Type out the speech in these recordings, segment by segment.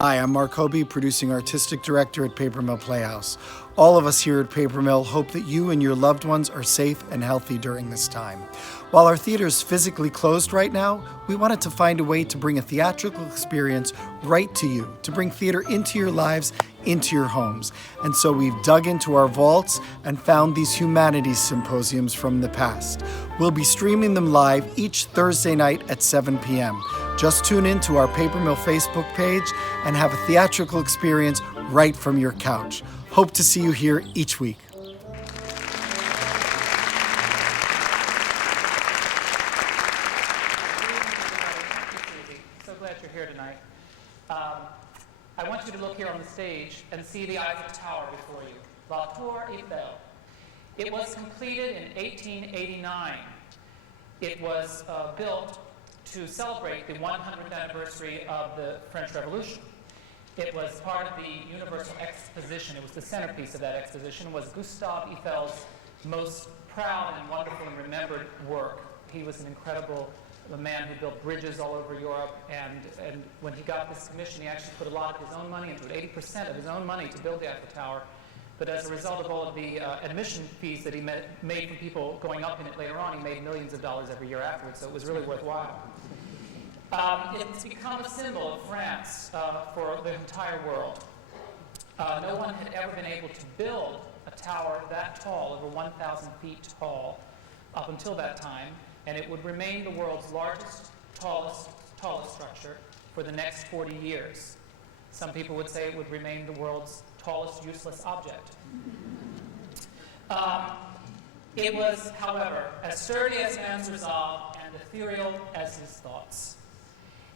Hi, I'm Mark Hobie, producing artistic director at Paper Mill Playhouse. All of us here at Paper Mill hope that you and your loved ones are safe and healthy during this time. While our theater is physically closed right now, we wanted to find a way to bring a theatrical experience right to you, to bring theater into your lives, into your homes. And so we've dug into our vaults and found these Humanities symposiums from the past. We'll be streaming them live each Thursday night at 7 p.m. Just tune in to our Paper Mill Facebook page and have a theatrical experience right from your couch. Hope to see you here each week. So glad you're here tonight. I want you to look here on the stage and see the Eiffel Tower before you. La Tour Eiffel. It was completed in 1889. It was built to celebrate the 100th anniversary of the French Revolution. It was part of the Universal Exposition. It was the centerpiece of that exposition. It was Gustave Eiffel's most proud and wonderful and remembered work. He was an incredible man who built bridges all over Europe, and when he got this commission, he actually put a lot of his own money into it, 80% of his own money to build the Eiffel Tower. But as a result of all of the admission fees that he made from people going up in it later on, he made millions of dollars every year afterwards, so it was really worthwhile. It's become a symbol of France for the entire world. No one had ever been able to build a tower that tall, over 1,000 feet tall, up until that time, and it would remain the world's largest, tallest structure for the next 40 years. Some people would say it would remain the world's tallest useless object. It was, however, as sturdy as man's resolve and ethereal as his thoughts.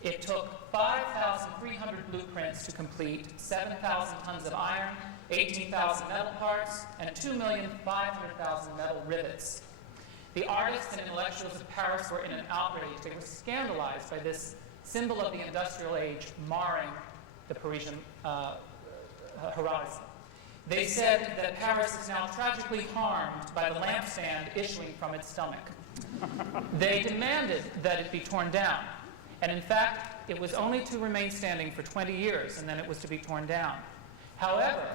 It took 5,300 blueprints to complete, 7,000 tons of iron, 18,000 metal parts, and 2,500,000 metal rivets. The artists and intellectuals of Paris were in an outrage. They were scandalized by this symbol of the industrial age marring the Parisian horizon. They said that Paris is now tragically harmed by the lampstand issuing from its stomach. They demanded that it be torn down. And in fact, it was only to remain standing for 20 years, and then it was to be torn down. However,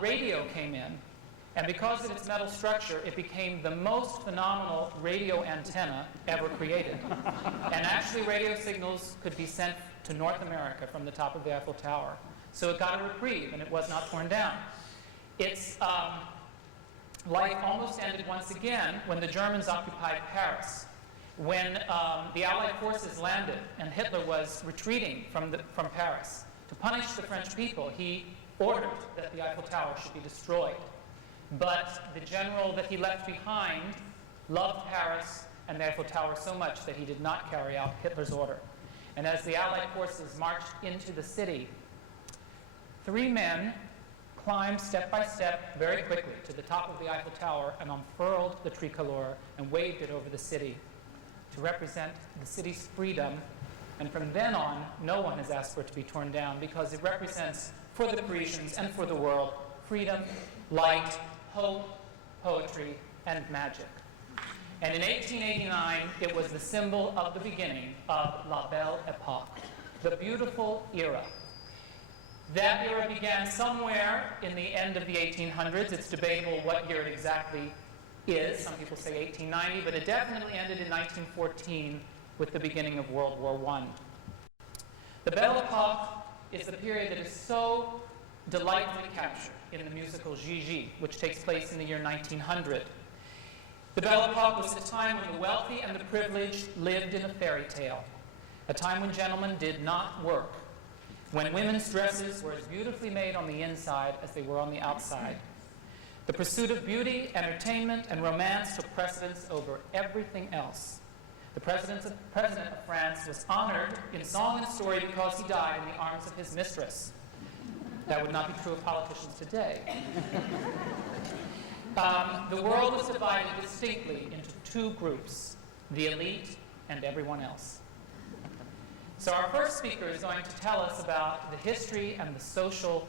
radio came in, and because of its metal structure, it became the most phenomenal radio antenna ever created. And actually, radio signals could be sent to North America from the top of the Eiffel Tower. So it got a reprieve, and it was not torn down. Its life almost ended once again when the Germans occupied Paris. When the Allied forces landed and Hitler was retreating from Paris, to punish the French people, he ordered that the Eiffel Tower should be destroyed. But the general that he left behind loved Paris and the Eiffel Tower so much that he did not carry out Hitler's order. And as the Allied forces marched into the city, 3 men climbed step by step very quickly to the top of the Eiffel Tower and unfurled the tricolor and waved it over the city to represent the city's freedom. And from then on, no one has asked for it to be torn down because it represents, for the Parisians and for the world, freedom, light, hope, poetry, and magic. And in 1889, it was the symbol of the beginning of La Belle Epoque, the beautiful era. That era began somewhere in the end of the 1800s. It's debatable what year it exactly is. Some people say 1890, but it definitely ended in 1914 with the beginning of World War I. The Belle Epoque is the period that is so delightfully captured in the musical Gigi, which takes place in the year 1900. The Belle Epoque was a time when the wealthy and the privileged lived in a fairy tale, a time when gentlemen did not work, when women's dresses were as beautifully made on the inside as they were on the outside. The pursuit of beauty, entertainment, and romance took precedence over everything else. The president of France was honored in song and story because he died in the arms of his mistress. That would not be true of politicians today. The world was divided distinctly into 2 groups, the elite and everyone else. So our first speaker is going to tell us about the history and the social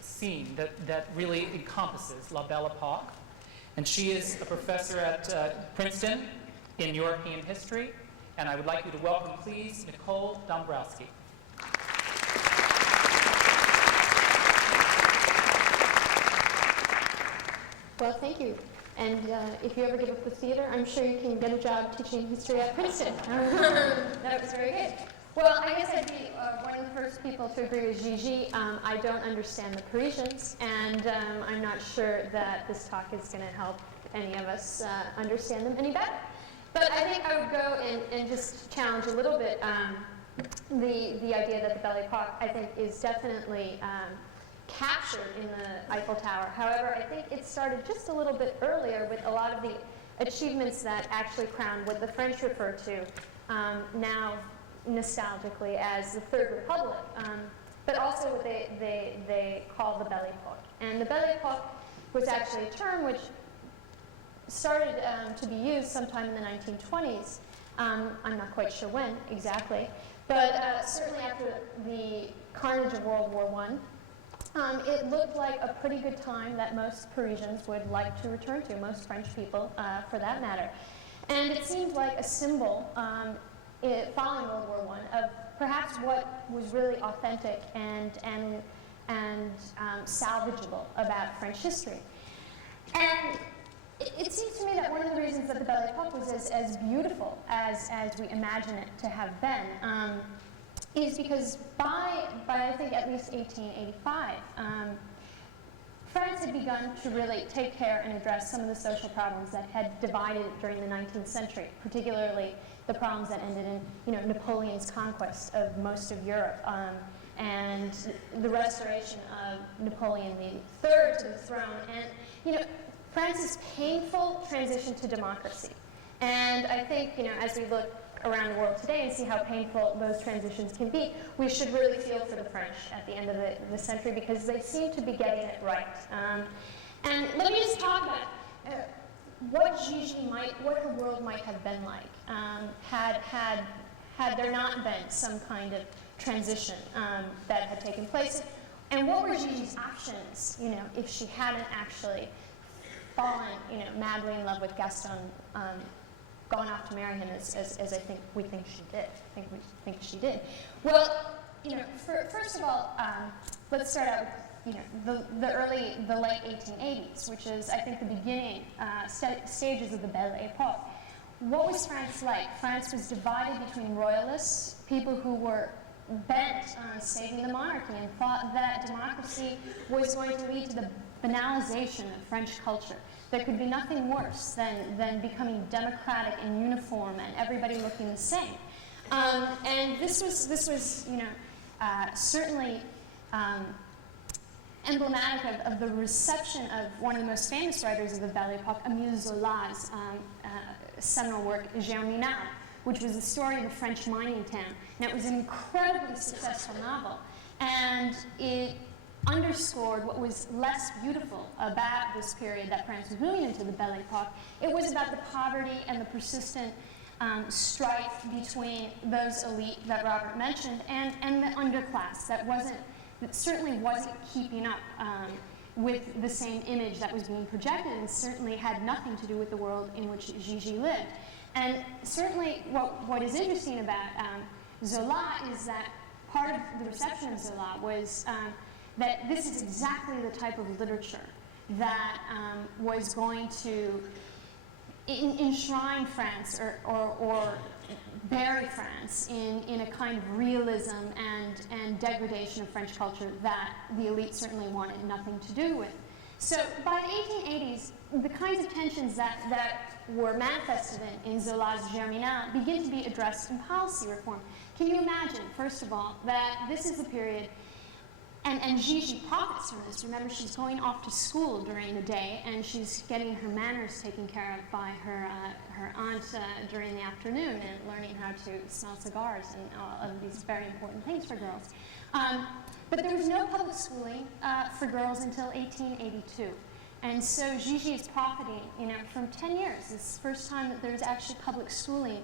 scene that really encompasses La Belle Epoque. And she is a professor at Princeton in European history. And I would like you to welcome, please, Nicole Dombrowski. Well, thank you. And if you ever give up the theater, I'm sure you can get a job teaching history at Princeton. That was very good. Well, I guess I'd be one of the first people to agree with Gigi. I don't understand the Parisians, and I'm not sure that this talk is going to help any of us understand them any better. But I think I would go and just challenge a little bit the idea that the Belle Epoque, I think, is definitely captured in the Eiffel Tower. However, I think it started just a little bit earlier with a lot of the achievements that actually crowned what the French refer to now nostalgically as the Third Republic, but also what they call the Belle Epoque. And the Belle Epoque was actually a term which started to be used sometime in the 1920s. I'm not quite sure when exactly, but certainly after the carnage of World War I, it looked like a pretty good time that most Parisians would like to return to, most French people for that matter. And it seemed like a symbol following World War I of perhaps what was really authentic and salvageable about French history. And it seems to me that one of the reasons that the Belle Epoque was as beautiful as we imagine it to have been is because by I think at least 1885, France had begun to really take care and address some of the social problems that had divided it during the 19th century, particularly the problems that ended in Napoleon's conquest of most of Europe and the restoration of Napoleon III to the throne, and France's painful transition to democracy. And I think as we look around the world today and see how painful those transitions can be, we should really feel for the French at the end of the century because they seem to be getting it right. And let me just talk about what her world might have been like had there not been some kind of transition that had taken place, and what were Gigi's options, if she hadn't actually fallen, madly in love with Gaston, gone off to marry him as I think we think she did. We think she did. Well, first of all, let's start out with the late 1880s, which is I think the beginning stages of the Belle Epoque. What was France like? France was divided between royalists, people who were bent on saving the monarchy and thought that democracy was going to lead to the banalization of French culture. There could be nothing worse than becoming democratic and uniform and everybody looking the same. And this was certainly emblematic of the reception of one of the most famous writers of the Belle Epoque, Émile Zola's seminal work, Germinal, which was the story of a French mining town. Now, it was an incredibly successful novel, and it underscored what was less beautiful about this period that France was moving into, the Belle Epoque. It was about the poverty and the persistent strife between those elite that Robert mentioned and the underclass that certainly wasn't keeping up with the same image that was being projected, and certainly had nothing to do with the world in which Gigi lived. And certainly what is interesting about Zola is that part of the reception of Zola was that this is exactly the type of literature that was going to enshrine France or bury France in a kind of realism and degradation of French culture that the elite certainly wanted nothing to do with. So by the 1880s, the kinds of tensions that were manifested in Zola's Germinal begin to be addressed in policy reform. Can you imagine, first of all, that this is the period, and Gigi profits from this. Remember, she's going off to school during the day, and she's getting her manners taken care of by her aunt during the afternoon, and learning how to smell cigars and all of these very important things for girls. But there was no public schooling for girls until 1882. And so Gigi is profiting, from 10 years. It's the first time that there's actually public schooling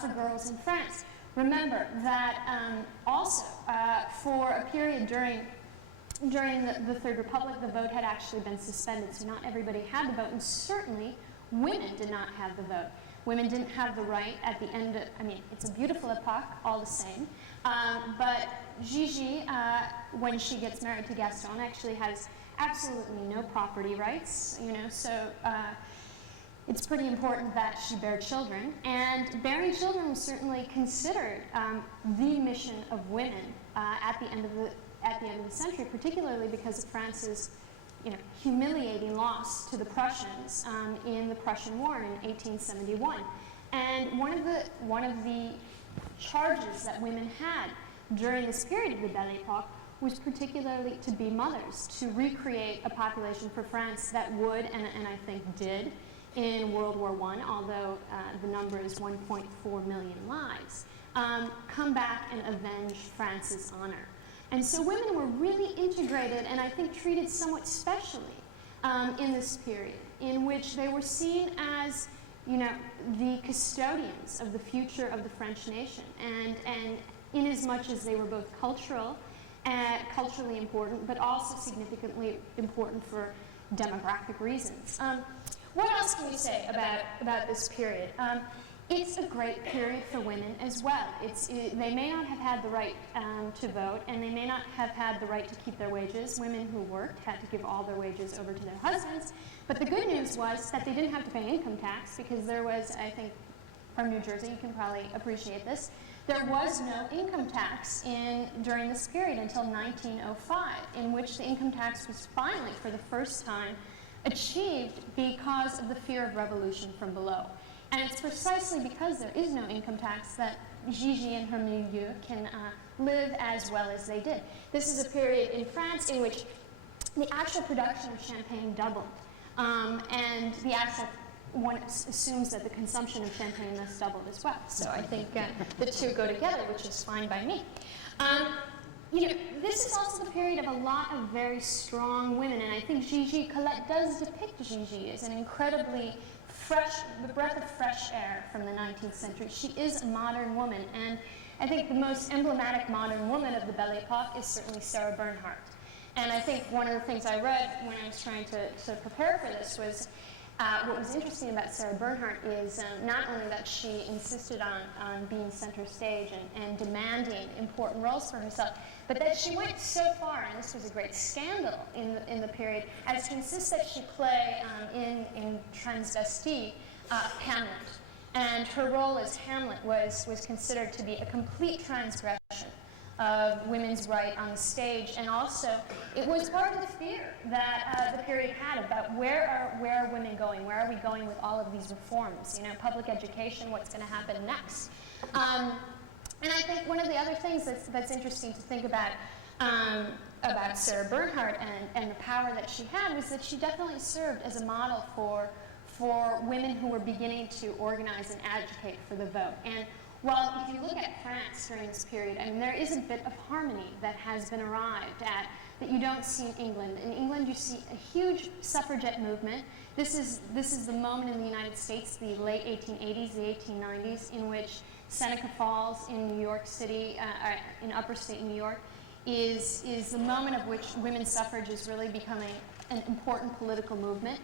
for girls in France. Remember that also for a period during the Third Republic, the vote had actually been suspended, so not everybody had the vote, and certainly women did not have the vote. Women didn't have the right at the end of, it's a beautiful epoch, all the same, but Gigi, when she gets married to Gaston, actually has absolutely no property rights, so it's pretty important that she bear children. And bearing children was certainly considered the mission of women at the end of the century, particularly because of France's humiliating loss to the Prussians in the Prussian War in 1871. And one of the charges that women had during this period of the Belle Epoque was particularly to be mothers, to recreate a population for France that would, and I think did, in World War I, although the number is 1.4 million lives, come back and avenge France's honor. And so women were really integrated and I think treated somewhat specially in this period, in which they were seen as the custodians of the future of the French nation. And in as much as they were both culturally important, but also significantly important for demographic reasons. What else can we say about this period? It's a great period for women as well. They may not have had the right to vote, and they may not have had the right to keep their wages. Women who worked had to give all their wages over to their husbands. But the good news was that they didn't have to pay income tax, because there was, I think, from New Jersey, you can probably appreciate this, there was no income tax during this period until 1905, in which the income tax was finally, for the first time, achieved because of the fear of revolution from below. And it's precisely because there is no income tax that Gigi and her milieu can live as well as they did. This is a period in France in which the actual production of champagne doubled. And one assumes that the consumption of champagne thus doubled as well. So I think the two go together, which is fine by me. This is also the period of a lot of very strong women, and I think Gigi Colette does depict Gigi as an incredibly the breath of fresh air from the 19th century. She is a modern woman, and I think the most emblematic modern woman of the Belle Epoque is certainly Sarah Bernhardt. And I think one of the things I read when I was trying to prepare for this was what was interesting about Sarah Bernhardt is not only that she insisted on being center stage and demanding important roles for herself, but that she went so far, and this was a great scandal in the period, as to insist that she play in transvestite Hamlet. And her role as Hamlet was considered to be a complete transgression of women's right on the stage, and also it was part of the fear that the period had about where are women going, where are we going with all of these reforms, public education, what's going to happen next. And I think one of the other things that's interesting to think about Sarah Bernhardt and the power that she had was that she definitely served as a model for women who were beginning to organize and advocate for the vote. And while if you look at France during this period, I mean, there is a bit of harmony that has been arrived at that you don't see in England. In England, you see a huge suffragette movement. This is the moment in the United States, the late 1880s, the 1890s, in which Seneca Falls in New York City, in upstate New York, is the moment of which women's suffrage is really becoming an important political movement.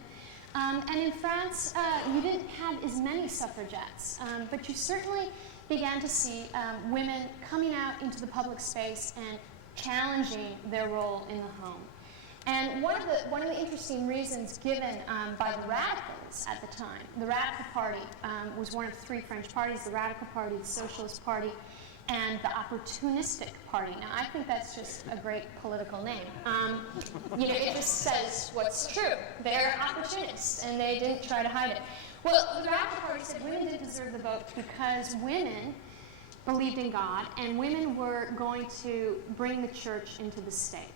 And in France, you didn't have as many suffragettes, but you certainly began to see women coming out into the public space and challenging their role in the home. And one of the interesting reasons given by the radicals at the time, the Radical Party was one of three French parties: the Radical Party, the Socialist Party, and the Opportunistic Party. Now, I think that's just a great political name. It just says what's true. They're opportunists, and they didn't try to hide it. Well, the Radical Party said women didn't deserve the vote because women believed in God, and women were going to bring the church into the state.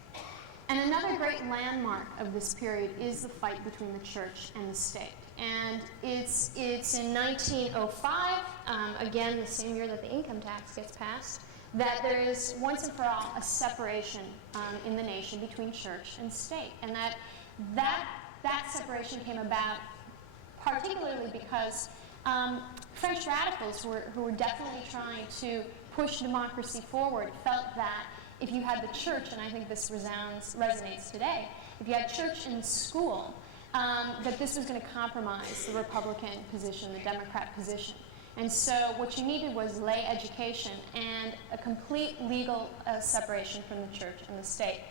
And another great landmark of this period is the fight between the church and the state. And it's in 1905, again, the same year that the income tax gets passed, that there is once and for all a separation in the nation between church and state. And that separation came about particularly because French radicals who were definitely trying to push democracy forward felt that if you had the church, and I think this resonates today, if you had church in school, that this was going to compromise the Republican position, the Democrat position. And so what you needed was lay education and a complete legal separation from the church and the state.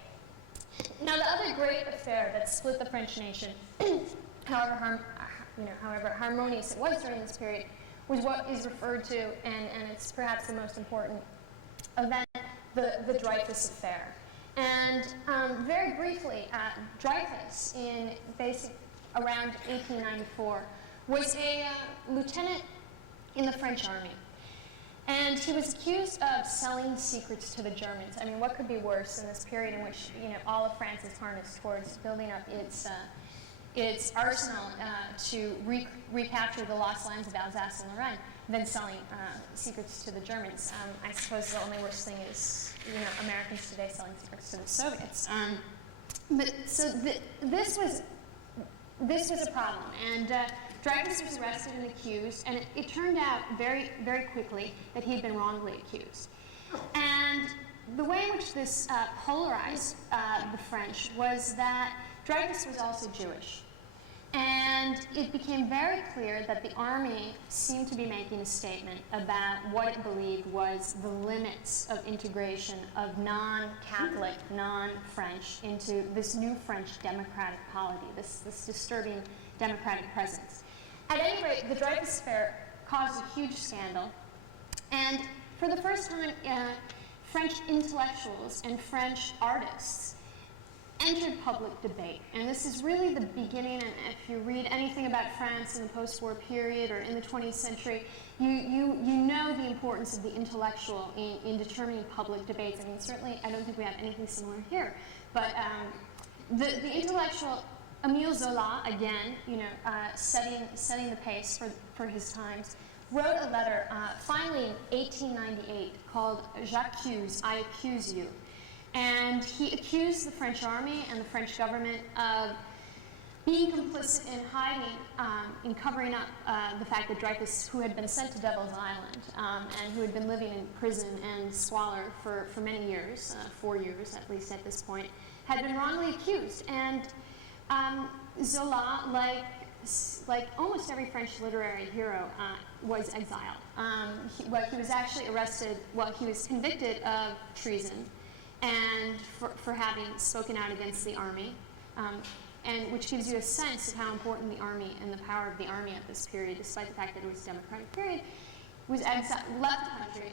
Now, the other great affair that split the French nation, however harmonious it was during this period, was what is referred to, and it's perhaps the most important event, the Dreyfuss Affair. And very briefly, Dreyfuss, around 1894, was a lieutenant in the French army. And he was accused of selling secrets to the Germans. I mean, what could be worse in this period in which all of France is harnessed towards building up its arsenal to recapture the lost lands of Alsace and Lorraine than selling secrets to the Germans. I suppose the only worst thing is Americans today selling secrets to the Soviets. This was a problem, and Dreyfuss was arrested and accused, and it turned out very, very quickly that he had been wrongly accused. And the way in which this polarized the French was that Dreyfuss was also Jewish. And it became very clear that the army seemed to be making a statement about what it believed was the limits of integration of non-Catholic, non-French into this new French democratic polity, this disturbing democratic presence. At any rate, the Dreyfuss Affair caused a huge scandal, and for the first time, French intellectuals and French artists entered public debate. And this is really the beginning, and if you read anything about France in the post-war period or in the 20th century, you know the importance of the intellectual in determining public debates. I mean, certainly, I don't think we have anything similar here, but the intellectual, Émile Zola, again, setting the pace for his times, wrote a letter, finally in 1898, called J'accuse, I accuse you. And he accused the French army and the French government of being complicit in hiding, in covering up the fact that Dreyfuss, who had been sent to Devil's Island and who had been living in prison and squalor for many years, 4 years at least at this point, had been wrongly accused. And Zola, like almost every French literary hero, was exiled. He was actually arrested, he was convicted of treason, and for having spoken out against the army, and which gives you a sense of how important the army and the power of the army at this period, despite the fact that it was a democratic period, was left the country.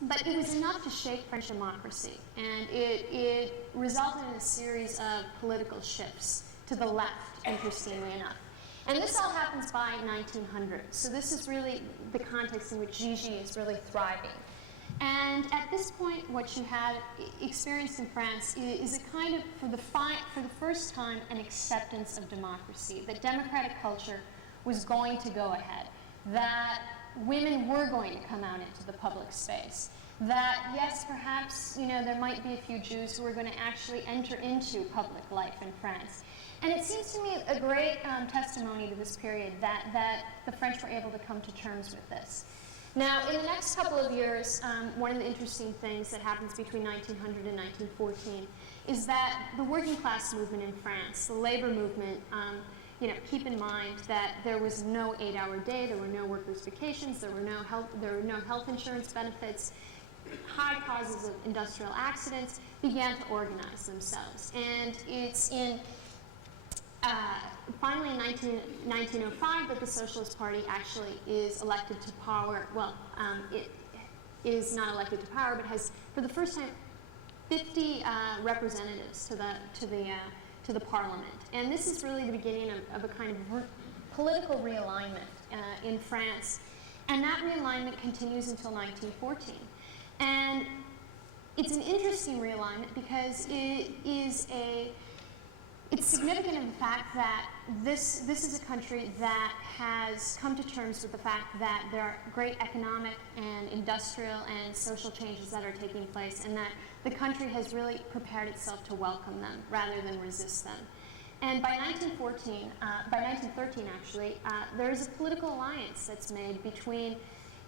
But it was enough to shake French democracy, and it resulted in a series of political shifts to the left, interestingly enough. And this all happens by 1900. So this is really the context in which Gigi is really thriving. And at this point, what you had experienced in France is a kind of, for the first time, an acceptance of democracy, that democratic culture was going to go ahead, that women were going to come out into the public space, that yes, perhaps, there might be a few Jews who were going to actually enter into public life in France. And it seems to me a great testimony to this period that the French were able to come to terms with this. Now, in the next couple of years, one of the interesting things that happens between 1900 and 1914 is that the working class movement in France, the labor movement, keep in mind that there was no 8-hour day, there were no workers' vacations, there were no health insurance benefits. High causes of industrial accidents began to organize themselves, and it's in finally, in 1905, that the Socialist Party actually is elected to power. Well, it is not elected to power, but has, for the first time, 50 representatives to the Parliament. And this is really the beginning of a kind of political realignment in France, and that realignment continues until 1914. And it's an interesting realignment because it's significant in the fact that this is a country that has come to terms with the fact that there are great economic and industrial and social changes that are taking place, and that the country has really prepared itself to welcome them rather than resist them. And by 1913 actually, there is a political alliance that's made between,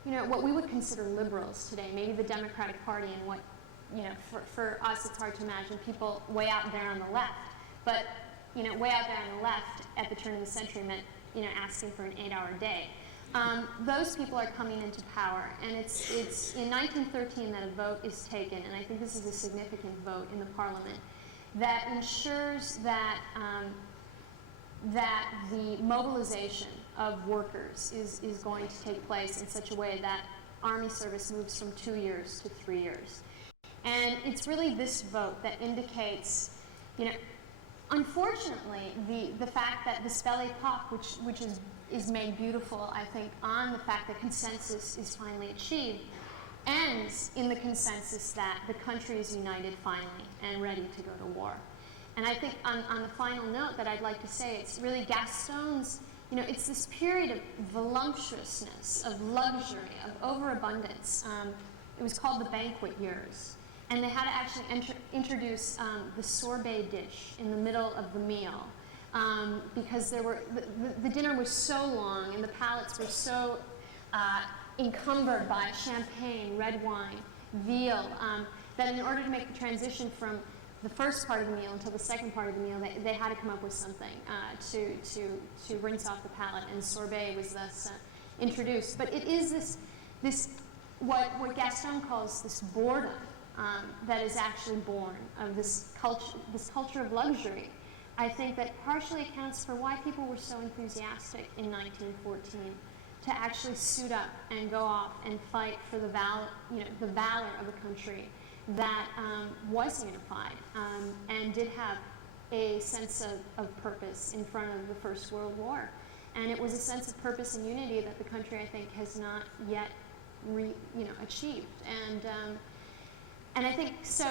what we would consider liberals today, maybe the Democratic Party, and what, for us it's hard to imagine people way out there on the left. But, way out there on the left at the turn of the century meant, asking for an 8-hour day. Those people are coming into power, and it's in 1913 that a vote is taken, and I think this is a significant vote in the Parliament. that ensures that, that the mobilization of workers is going to take place in such a way that Army service moves from 2 years to 3 years. And it's really this vote that indicates, you know, unfortunately, the fact that this Belle Epoque, which is made beautiful, I think, on the fact that consensus is finally achieved, ends in the consensus that the country is united finally and ready to go to war. And I think on the final note that I'd like to say, it's really Gaston's, you know, it's this period of voluptuousness, of luxury, of overabundance. It was called the banquet years. And they had to actually introduce the sorbet dish in the middle of the meal because there were, the dinner was so long and the palates were so encumbered by champagne, red wine, veal, that in order to make the transition from the first part of the meal until the second part of the meal, they had to come up with something to rinse off the palate, and sorbet was thus introduced. But it is this what Gaston calls this boredom that is actually born of this culture of luxury. I think that partially accounts for why people were so enthusiastic in 1914 to actually suit up and go off and fight for the valor of a country that was unified and did have a sense of purpose in front of the First World War. And it was a sense of purpose and unity that the country, I think, has not yet achieved. And I think so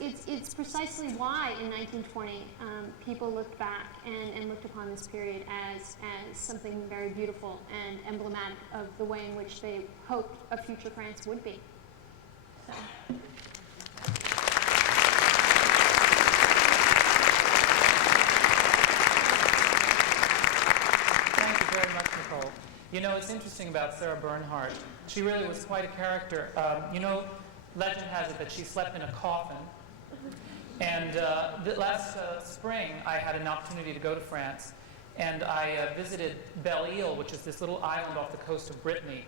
it's precisely why in 1920 people looked back and looked upon this period as something very beautiful and emblematic of the way in which they hoped a future France would be. So. Thank you very much, Nicole. You know, it's interesting about Sarah Bernhardt. She really was quite a character. Legend has it that she slept in a coffin. And last spring, I had an opportunity to go to France, and I visited Belle Ile, which is this little island off the coast of Brittany.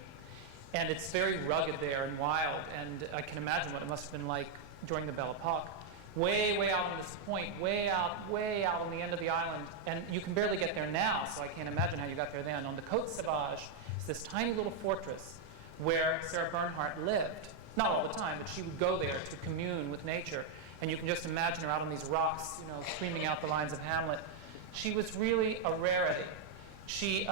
And it's very rugged there and wild, and I can imagine what it must have been like during the Belle Epoque. Way, way out on this point, way out on the end of the island. And you can barely get there now, so I can't imagine how you got there then. On the Côte Sauvage, it's this tiny little fortress where Sarah Bernhardt lived. Not all the time, but she would go there to commune with nature. And you can just imagine her out on these rocks, screaming out the lines of Hamlet. She was really a rarity. She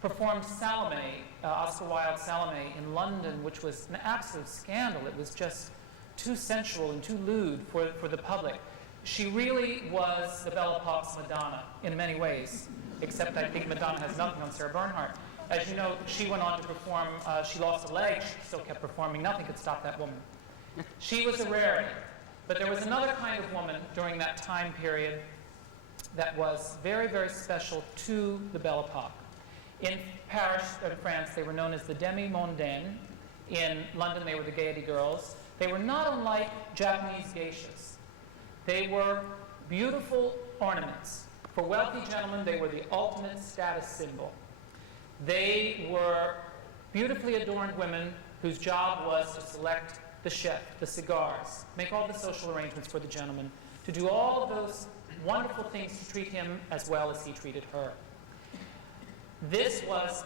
performed Salome, Oscar Wilde's Salome, in London, which was an absolute scandal. It was just too sensual and too lewd for the public. She really was the Belle Epoque's Madonna in many ways, except I think Madonna has nothing on Sarah Bernhardt. As you know, she went on to perform, she lost a leg, she still kept performing. Nothing could stop that woman. She was a rarity. But there was another kind of woman during that time period that was very, very special to the Belle Epoque. In Paris, in France, they were known as the demi-mondaines. In London, they were the Gaiety Girls. They were not unlike Japanese geishas. They were beautiful ornaments. For wealthy gentlemen, they were the ultimate status symbol. They were beautifully adorned women whose job was to select the chef, the cigars, make all the social arrangements for the gentleman, to do all of those wonderful things to treat him as well as he treated her. This was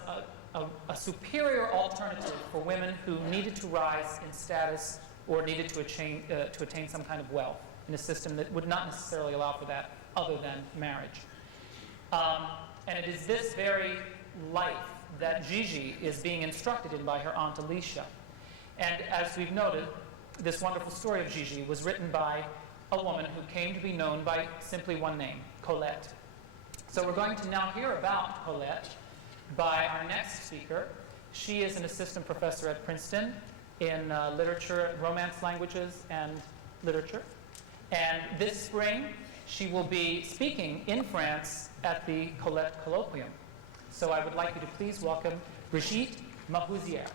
a superior alternative for women who needed to rise in status or needed to attain some kind of wealth in a system that would not necessarily allow for that other than marriage. And it is this very life that Gigi is being instructed in by her Aunt Alicia. And as we've noted, this wonderful story of Gigi was written by a woman who came to be known by simply one name, Colette. So we're going to now hear about Colette by our next speaker. She is an assistant professor at Princeton in literature, Romance languages, and literature. And this spring, she will be speaking in France at the Colette Colloquium. So I would like you to please welcome Brigitte Mahouzière.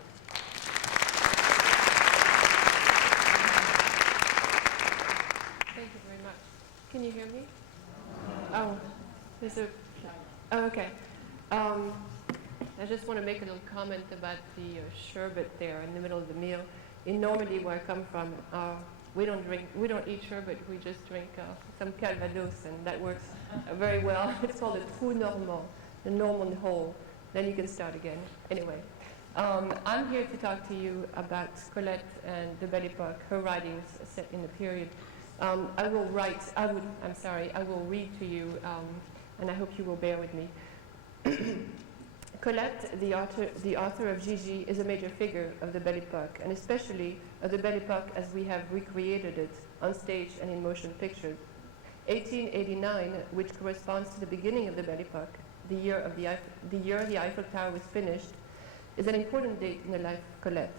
Thank you very much. Can you hear me? Oh, okay. I just want to make a little comment about the sherbet there in the middle of the meal. In Normandy, where I come from, our We don't eat sherbet, we just drink some Calvados, and that works very well. It's called a trou normand, the Norman hole. Then you can start again. Anyway, I'm here to talk to you about Colette and the Belle Epoque, her writings set in the period. I will read to you, and I hope you will bear with me. Colette, the author of Gigi, is a major figure of the Belle Epoque, and especially of the Belle Epoque as we have recreated it on stage and in motion pictures. 1889, which corresponds to the beginning of the Belle Epoque, the year the Eiffel Tower was finished, is an important date in the life of Colette.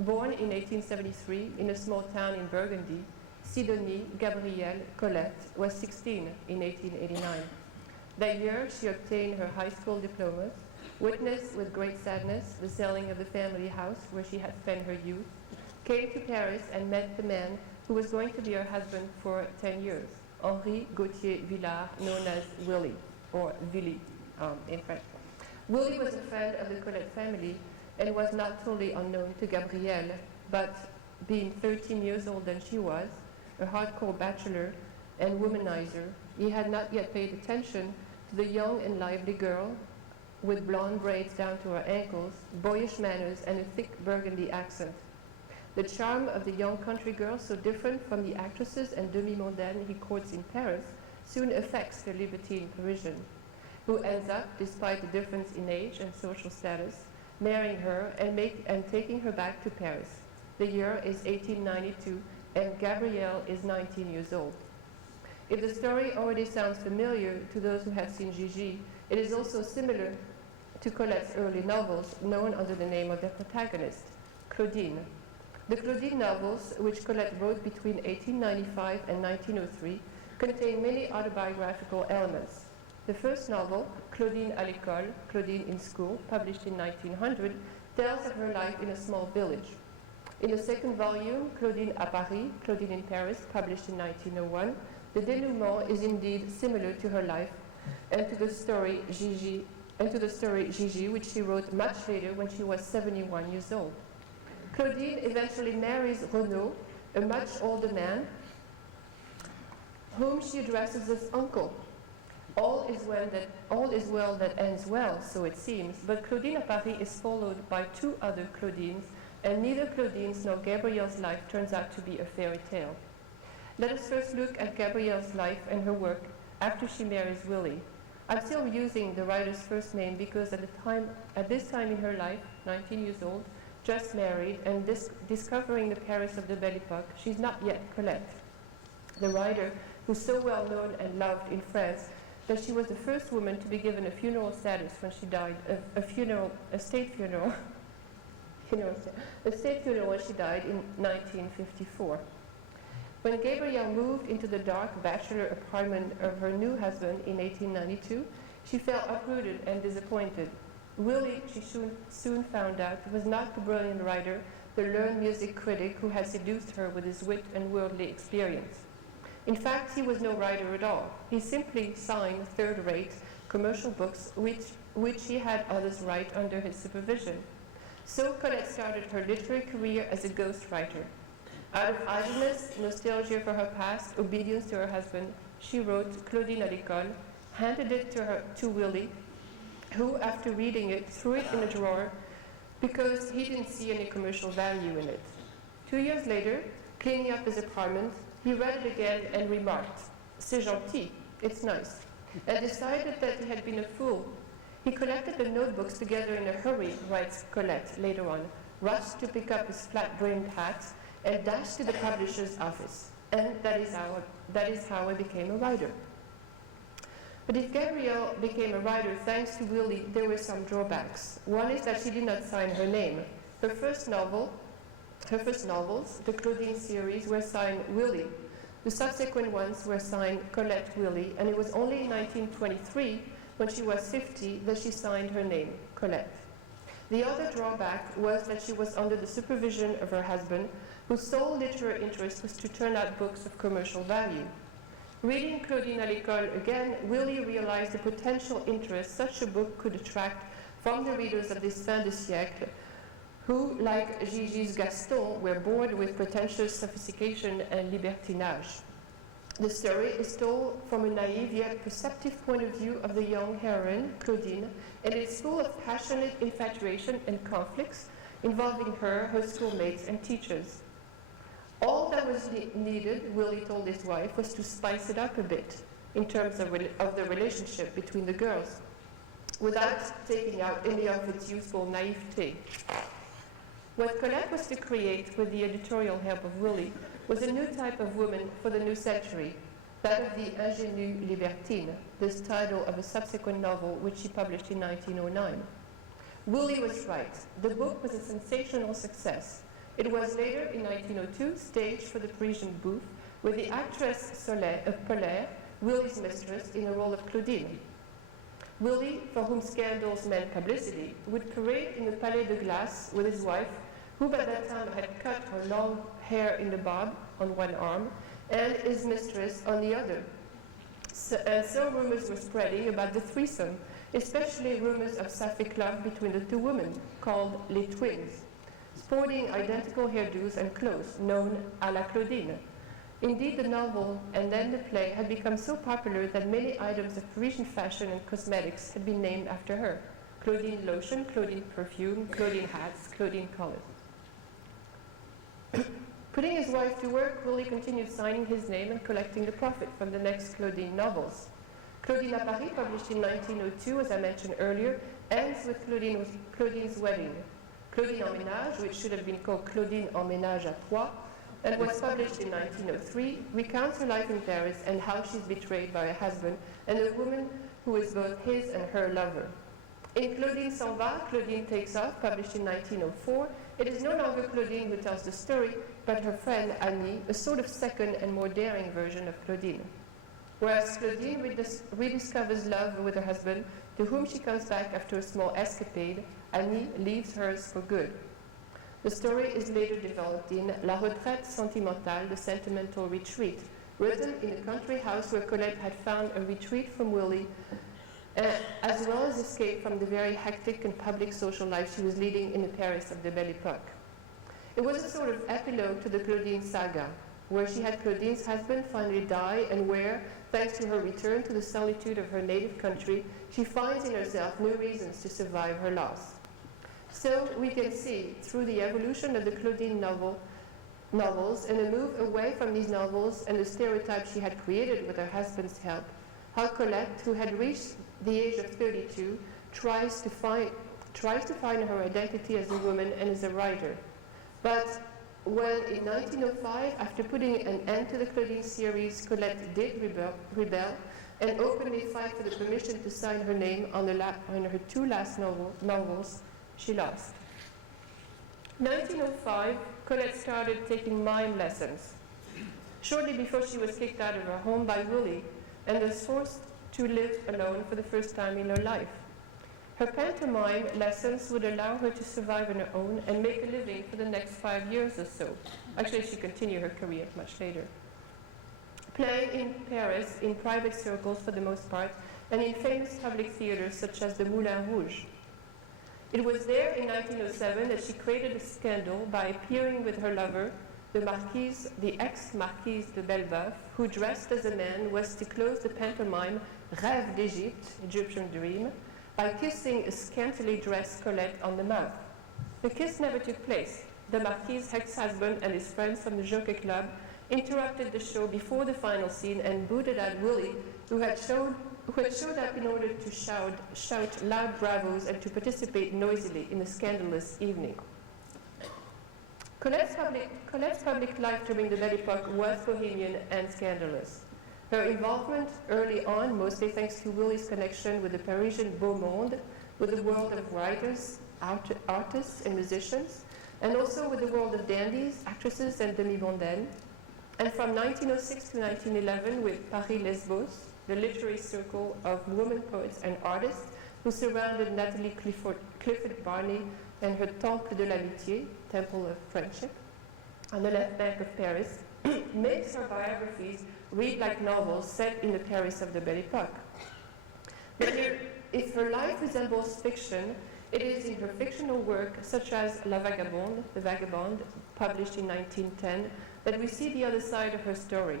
Born in 1873 in a small town in Burgundy, Sidonie Gabrielle Colette was 16 in 1889. That year, she obtained her high school diplomas, witnessed with great sadness the selling of the family house where she had spent her youth, came to Paris and met the man who was going to be her husband for 10 years, Henri Gauthier Villard, known as Willie, or Willy in French. Willie was a friend of the Colette family and was not totally unknown to Gabrielle, but being 13 years older than she was, a hardcore bachelor and womanizer, he had not yet paid attention to the young and lively girl with blonde braids down to her ankles, boyish manners, and a thick Burgundy accent. The charm of the young country girl, so different from the actresses and demi-mondaines he courts in Paris, soon affects the libertine Parisian, who ends up, despite the difference in age and social status, marrying her and taking her back to Paris. The year is 1892, and Gabrielle is 19 years old. If the story already sounds familiar to those who have seen Gigi, it is also similar to Colette's early novels, known under the name of their protagonist, Claudine. The Claudine novels, which Colette wrote between 1895 and 1903, contain many autobiographical elements. The first novel, Claudine à l'école, Claudine in School, published in 1900, tells of her life in a small village. In the second volume, Claudine à Paris, Claudine in Paris, published in 1901, the denouement is indeed similar to her life and to the story Gigi, which she wrote much later when she was 71 years old. Claudine eventually marries Renaud, a much older man, whom she addresses as uncle. All is well that ends well, so it seems, but Claudine à Paris is followed by two other Claudines, and neither Claudine's nor Gabrielle's life turns out to be a fairy tale. Let us first look at Gabrielle's life and her work after she marries Willie. I'm still using the writer's first name because at this time in her life, 19 years old, just married and discovering the Paris of the Belle Epoque, she's not yet Colette. The writer, who's so well known and loved in France, that she was the first woman to be given a funeral status when she died, a state funeral when she died in 1954. When Gabrielle moved into the dark bachelor apartment of her new husband in 1892, she felt uprooted and disappointed. Willie, she soon found out, was not the brilliant writer, the learned music critic who had seduced her with his wit and worldly experience. In fact, he was no writer at all. He simply signed third-rate commercial books which he had others write under his supervision. So Colette started her literary career as a ghostwriter. Out of idleness, nostalgia for her past, obedience to her husband, she wrote Claudine à l'école, handed it to Willie, who, after reading it, threw it in a drawer because he didn't see any commercial value in it. 2 years later, cleaning up his apartment, he read it again and remarked, "C'est gentil, it's nice," and decided that he had been a fool. He collected the notebooks together in a hurry, writes Colette later on, rushed to pick up his flat-brimmed hat, and dashed to the publisher's office. And that is how I became a writer. But if Gabrielle became a writer thanks to Willie, there were some drawbacks. One is that she did not sign her name. Her first novels, the Claudine series, were signed Willie. The subsequent ones were signed Colette Willie, and it was only in 1923, when she was 50, that she signed her name, Colette. The other drawback was that she was under the supervision of her husband, whose sole literary interest was to turn out books of commercial value. Reading Claudine à l'école again, Willie realized the potential interest such a book could attract from the readers of this fin de siècle, who, like Gigi's Gaston, were bored with pretentious sophistication and libertinage. The story is told from a naive yet perceptive point of view of the young heroine, Claudine, and it's full of passionate infatuation and conflicts involving her schoolmates, and teachers. All that was needed, Willie told his wife, was to spice it up a bit in terms of the relationship between the girls, without taking out any of its youthful naivete. What Colette was to create with the editorial help of Willie was a new type of woman for the new century, that of the ingénue libertine, this title of a subsequent novel which she published in 1909. Willie was right. The book was a sensational success. It was later, in 1902, staged for the Parisian booth with the actress Soleil of Polaire, Willie's mistress, in the role of Claudine. Willie, for whom scandals meant publicity, would parade in the Palais de Glace with his wife, who by that time had cut her long hair in the bob on one arm, and his mistress on the other. So rumors were spreading about the threesome, especially rumors of sapphic love between the two women, called les twins, sporting identical hairdos and clothes, known à la Claudine. Indeed, the novel and then the play had become so popular that many items of Parisian fashion and cosmetics had been named after her. Claudine lotion, Claudine perfume, Claudine hats, Claudine collars. Putting his wife to work, Willie continued signing his name and collecting the profit from the next Claudine novels. Claudine à Paris, published in 1902, as I mentioned earlier, ends with Claudine's wedding. Claudine en ménage, which should have been called Claudine en ménage à trois, and was published in 1903, recounts her life in Paris and how she's betrayed by her husband and a woman who is both his and her lover. In Claudine s'en va, Claudine takes off, published in 1904, it is no longer Claudine who tells the story, but her friend Annie, a sort of second and more daring version of Claudine. Whereas Claudine rediscovers love with her husband, to whom she comes back after a small escapade, Annie leaves hers for good. The story is later developed in La Retraite Sentimentale, the Sentimental Retreat, written in a country house where Colette had found a retreat from Willie, as well as escape from the very hectic and public social life she was leading in the Paris of the Belle Epoque. It was a sort of epilogue to the Claudine saga, where she had Claudine's husband finally die and where, thanks to her return to the solitude of her native country, she finds in herself new reasons to survive her loss. So we can see, through the evolution of the Claudine novels and a move away from these novels and the stereotypes she had created with her husband's help, how Colette, who had reached the age of 32, tries to find her identity as a woman and as a writer. But when in 1905, after putting an end to the Claudine series, Colette did rebel and openly fight for the permission to sign her name on her two last novels, she lost. 1905, Colette started taking mime lessons, shortly before she was kicked out of her home by Willie and was forced to live alone for the first time in her life. Her pantomime lessons would allow her to survive on her own and make a living for the next 5 years or so. Actually, she continued her career much later. Playing in Paris in private circles for the most part, and in famous public theaters such as the Moulin Rouge. It was there in 1907 that she created a scandal by appearing with her lover, the ex-Marquise de Belleveuf, who dressed as a man was to close the pantomime Rêve d'Égypte, Egyptian Dream, by kissing a scantily dressed Colette on the mouth. The kiss never took place. The Marquis' ex-husband and his friends from the Jockey Club interrupted the show before the final scene and booted out Willie, who had showed up in order to shout loud bravos and to participate noisily in the scandalous evening. Colette's public life during the Belle Epoque was bohemian and scandalous. Her involvement early on, mostly thanks to Willie's connection with the Parisian beau monde, with the world of writers, artists and musicians, and also with the world of dandies, actresses and demi-mondaines, and from 1906 to 1911 with Paris Lesbos, the literary circle of women poets and artists who surrounded Nathalie Clifford Barney and her Temple de l'Amitié, Temple of Friendship, on the left bank of Paris, makes her biographies read like novels set in the Paris of the Belle Epoque. But if her life resembles fiction, It is in her fictional work, such as La Vagabonde, The Vagabond, published in 1910, that we see the other side of her story.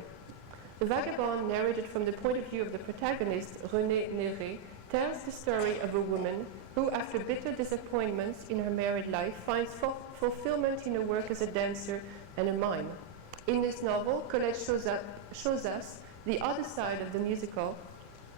The Vagabond, narrated from the point of view of the protagonist, Renée Néré, tells the story of a woman who, after bitter disappointments in her married life, finds fulfillment in her work as a dancer and a mime. In this novel, Colette shows us the other side of the musical,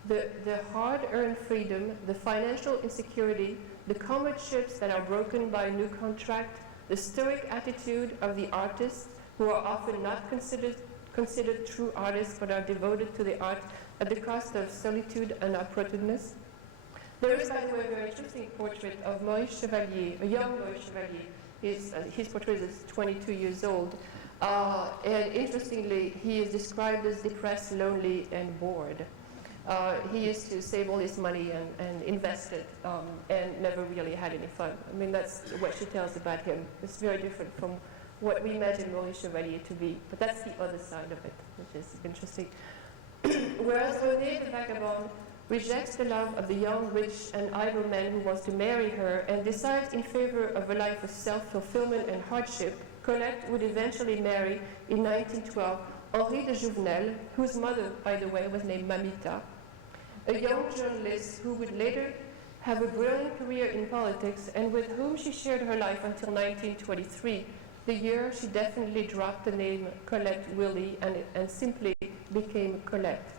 the hard-earned freedom, the financial insecurity, the comradeships that are broken by a new contract, the stoic attitude of the artists who are often not considered true artists but are devoted to the art at the cost of solitude and uprootedness. There is, by the way, a very interesting portrait of Maurice Chevalier, a young Maurice Chevalier. His portrait is 22 years old. And interestingly, he is described as depressed, lonely, and bored. He used to save all his money and invest it, and never really had any fun. I mean, that's what she tells about him. It's very different from what we imagine Maurice Chevalier to be, but that's the other side of it, which is interesting. Whereas Renée the Vagabond rejects the love of the young, rich, and idle man who wants to marry her and decides in favor of a life of self-fulfillment and hardship, Colette would eventually marry, in 1912, Henri de Jouvenel, whose mother, by the way, was named Mamita, a young journalist who would later have a brilliant career in politics and with whom she shared her life until 1923, the year she definitely dropped the name Colette Willy and simply became Colette.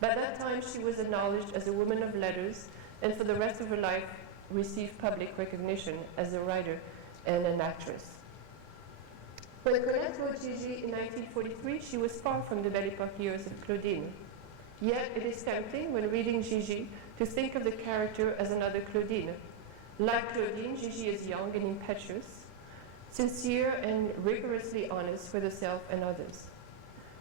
By that time, she was acknowledged as a woman of letters and for the rest of her life received public recognition as a writer and an actress. When Colette wrote Gigi in 1943, she was far from the Belle Epoque years of Claudine. Yet it is tempting, when reading Gigi, to think of the character as another Claudine. Like Claudine, Gigi is young and impetuous, sincere and rigorously honest with herself and others.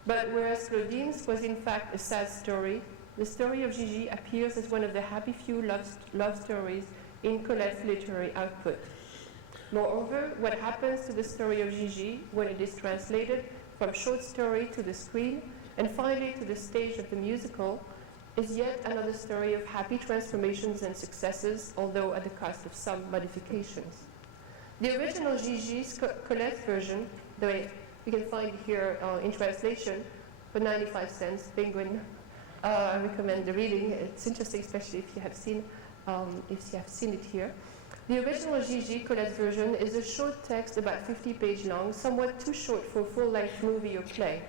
But whereas Claudine's was in fact a sad story, the story of Gigi appears as one of the happy few love stories in Colette's literary output. Moreover, what happens to the story of Gigi when it is translated from short story to the screen and finally to the stage of the musical is yet another story of happy transformations and successes, although at the cost of some modifications. The original Gigi's Colette version, the way you can find it here in translation for 95 cents, Penguin. I recommend the reading. It's interesting, especially if you have seen it here. The original Gigi Colette version is a short text about 50 pages long, somewhat too short for a full-length movie or play.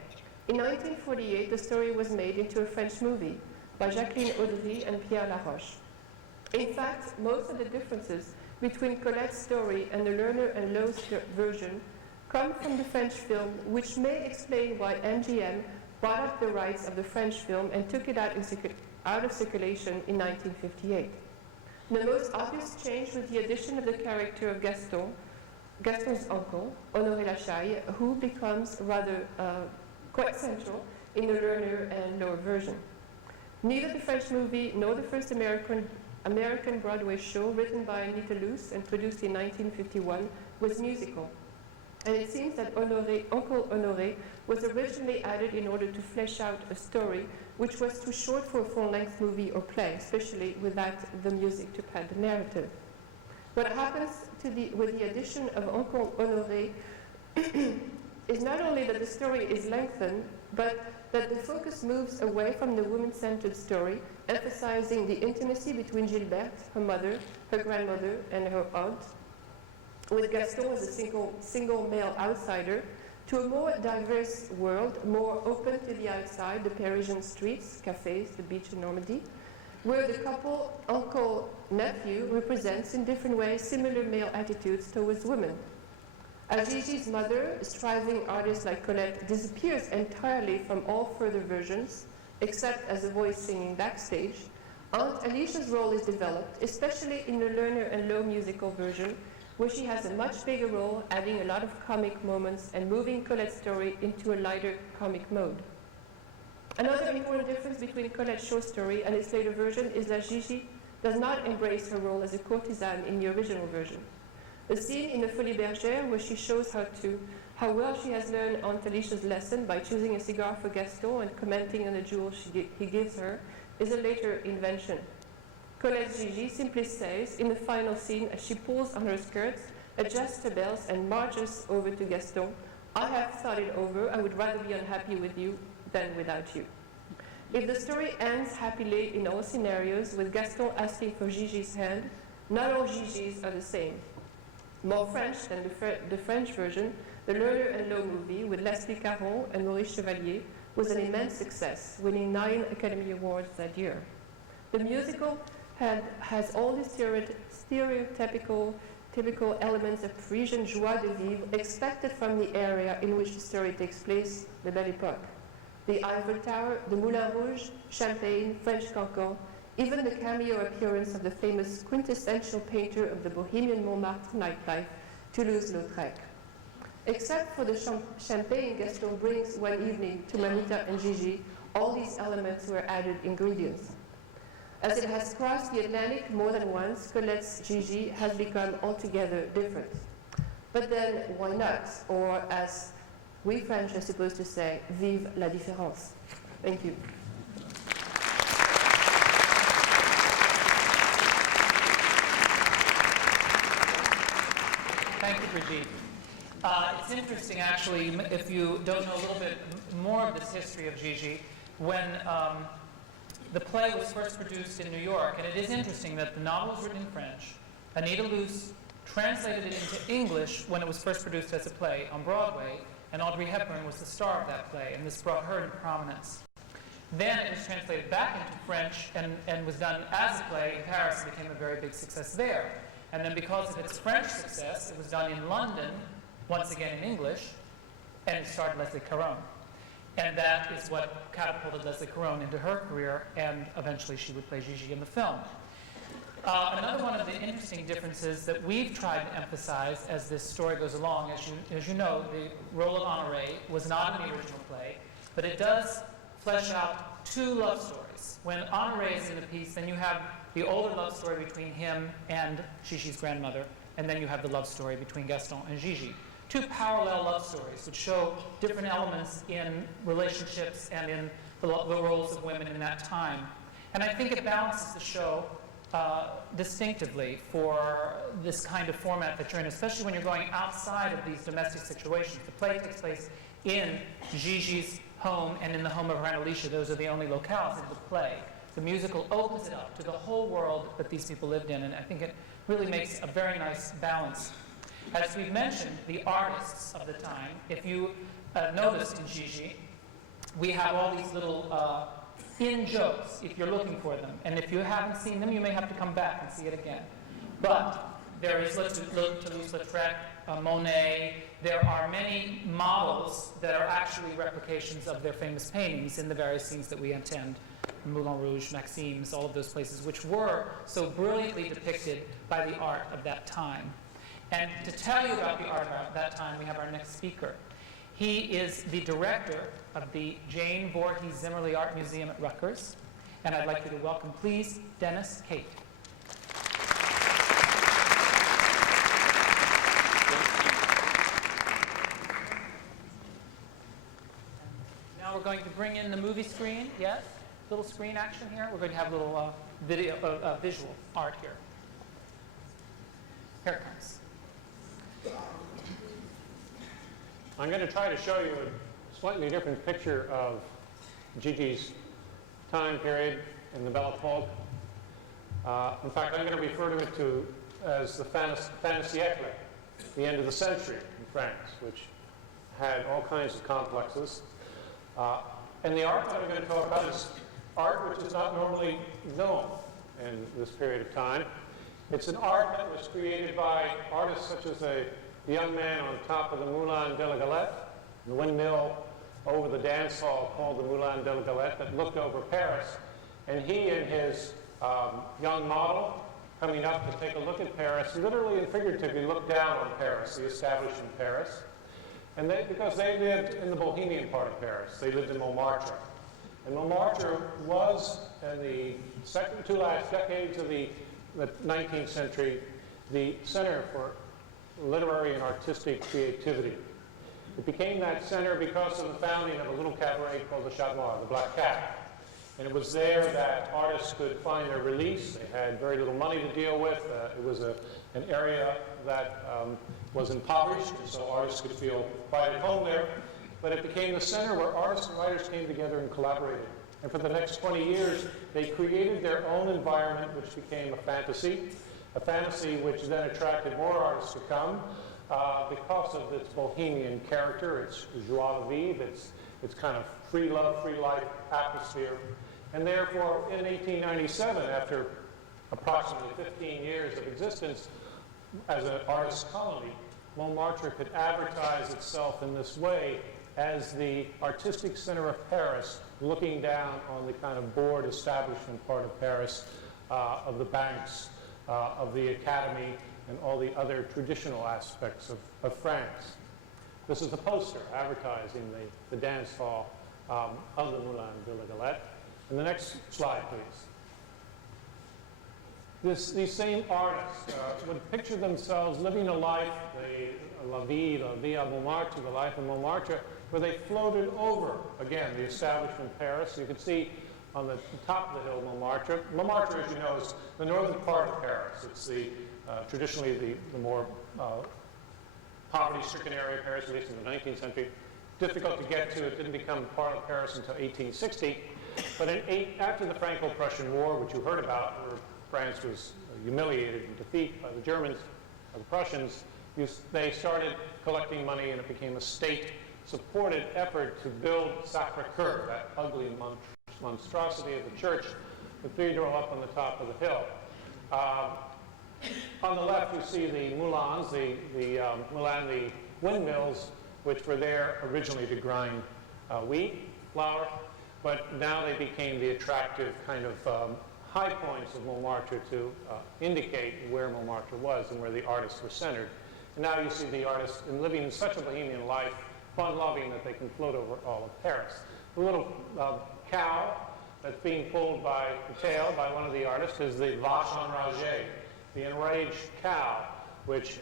In 1948, the story was made into a French movie by Jacqueline Audry and Pierre Laroche. In fact, most of the differences between Colette's story and the Lerner and Lowe version come from the French film, which may explain why MGM bought up the rights of the French film and took it out of circulation in 1958. The most obvious change was the addition of the character of Gaston's uncle, Honoré Lachaille, who becomes rather quite central in the Lerner and Lowe version. Neither the French movie nor the first American Broadway show, written by Anita Luce and produced in 1951, was musical. And it seems that Uncle Honoré was originally added in order to flesh out a story which was too short for a full-length movie or play, especially without the music to pad the narrative. What happens with the addition of Uncle Honoré is not only that the story is lengthened, but that the focus moves away from the woman-centered story, emphasizing the intimacy between Gilberte, her mother, her grandmother, and her aunt, with Gaston as a single male outsider, to a more diverse world, more open to the outside, the Parisian streets, cafes, the beach in Normandy, where the couple, uncle-nephew, represents in different ways similar male attitudes towards women. As Gigi's mother, a striving artist like Colette, disappears entirely from all further versions, except as a voice singing backstage, Aunt Alicia's role is developed, especially in the Lerner and Lowe musical version, where she has a much bigger role, adding a lot of comic moments and moving Colette's story into a lighter comic mode. Another important difference between Colette's short story and its later version is that Gigi does not embrace her role as a courtesan in the original version. The scene in the Folies Bergère where she shows how well she has learned Aunt Alicia's lesson by choosing a cigar for Gaston and commenting on the jewels he gives her is a later invention. Colette Gigi simply says, in the final scene, as she pulls on her skirts, adjusts her bells, and marches over to Gaston, "I have thought it over. I would rather be unhappy with you than without you." If the story ends happily in all scenarios, with Gaston asking for Gigi's hand, not all Gigis are the same. More French than the French version, the Lerner and Lowe movie with Leslie Caron and Maurice Chevalier was an immense success, winning 9 Academy Awards that year. The musical has all the stereotypical elements of Parisian joie de vivre expected from the area in which the story takes place, the Belle Epoque. The Eiffel Tower, the Moulin Rouge, Champagne, French Cancan, even the cameo appearance of the famous quintessential painter of the Bohemian Montmartre nightlife, Toulouse-Lautrec. Except for the champagne Gaston brings one evening to Mamita and Gigi, all these elements were added ingredients. As it has crossed the Atlantic more than once, Colette's Gigi has become altogether different. But then, why not? Or as we French are supposed to say, vive la différence. Thank you. Thank you, Brigitte. It's interesting, actually, if you don't know a little bit more of this history of Gigi, when the play was first produced in New York, and it is interesting that the novel was written in French. Anita Luce translated it into English when it was first produced as a play on Broadway, and Audrey Hepburn was the star of that play, and this brought her into prominence. Then it was translated back into French and was done as a play in Paris and became a very big success there. And then because of its French success, it was done in London, once again in English, and it starred Leslie Caron. And that is what catapulted Leslie Caron into her career, and eventually she would play Gigi in the film. Another one of the interesting differences that we've tried to emphasize as this story goes along, as you know, the role of Honoré was not in the original play, but it does flesh out 2 love stories. When Honoré is in the piece, then you have the older love story between him and Gigi's grandmother, and then you have the love story between Gaston and Gigi. 2 parallel love stories which show different elements in relationships and in the roles of women in that time. And I think it balances the show distinctively for this kind of format that you're in, especially when you're going outside of these domestic situations. The play takes place in Gigi's home and in the home of her Aunt Alicia. Those are the only locales in the play. The musical opens it up to the whole world that these people lived in, and I think it really makes a very nice balance. As we've mentioned, the artists of the time, if you noticed in Gigi, we have all these little in-jokes if you're looking for them. And if you haven't seen them, you may have to come back and see it again. But there is Toulouse-Lautrec, Monet. There are many models that are actually replications of their famous paintings in the various scenes that we attend. Moulin Rouge, Maxime's, all of those places, which were so brilliantly depicted by the art of that time. And to tell you about the art of that time, we have our next speaker. He is the director of the Jane Voorhees Zimmerli Art Museum at Rutgers. And I'd like you to welcome, please, Dennis Kate. Now we're going to bring in the movie screen. Yes? Little screen action here. We're going to have a little visual art here. Here it comes. I'm going to try to show you a slightly different picture of Gigi's time period in the Belle Epoque. In fact, I'm going to refer to it as the fin de siècle, the end of the century in France, which had all kinds of complexes. And the art that I'm going to talk about is art which is not normally known in this period of time. It's an art that was created by artists such as the young man on top of the Moulin de la Galette, the windmill over the dance hall called the Moulin de la Galette that looked over Paris. And he and his young model coming up to take a look at Paris, literally and figuratively looked down on Paris, the establishment Paris. And because they lived in the Bohemian part of Paris. They lived in Montmartre. And Montmartre was, in the second to last decades of the 19th century, the center for literary and artistic creativity. It became that center because of the founding of a little cabaret called the Chat Noir, the Black Cat. And it was there that artists could find their release. They had very little money to deal with. It was an area that was impoverished, and so artists could feel quite at home there. But it became the center where artists and writers came together and collaborated. And for the next 20 years, they created their own environment, which became a fantasy which then attracted more artists to come because of its bohemian character, its joie de vivre, its kind of free love, free life atmosphere. And therefore, in 1897, after approximately 15 years of existence as an artist colony, Montmartre could advertise itself in this way as the artistic center of Paris, looking down on the kind of bored establishment part of Paris, of the banks, of the academy, and all the other traditional aspects of France. This is the poster advertising the dance hall of the Moulin de la Galette. And the next slide, please. These same artists would picture themselves living a life, la vie à Montmartre, the life of Montmartre, where they floated over, again, the establishment Paris. You can see on the top of the hill, Montmartre. Montmartre, as you know, is the northern part of Paris. It's traditionally the more poverty-stricken area of Paris, at least in the 19th century. Difficult to get to. It didn't become part of Paris until 1860. But after the Franco-Prussian War, which you heard about, where France was humiliated and defeated by the Germans, by the Prussians, they started collecting money, and it became a state-supported effort to build Sacré-Cœur, that ugly monstrosity of the church, the cathedral up on the top of the hill. On the left, you see the moulins, the windmills, which were there originally to grind wheat, flour, but now they became the attractive kind of high points of Montmartre to indicate where Montmartre was and where the artists were centered. And now you see the artists living in such a bohemian life, fun-loving, that they can float over all of Paris. The little cow that's being pulled by the tail by one of the artists is the Vache Enragée, the Enraged Cow, which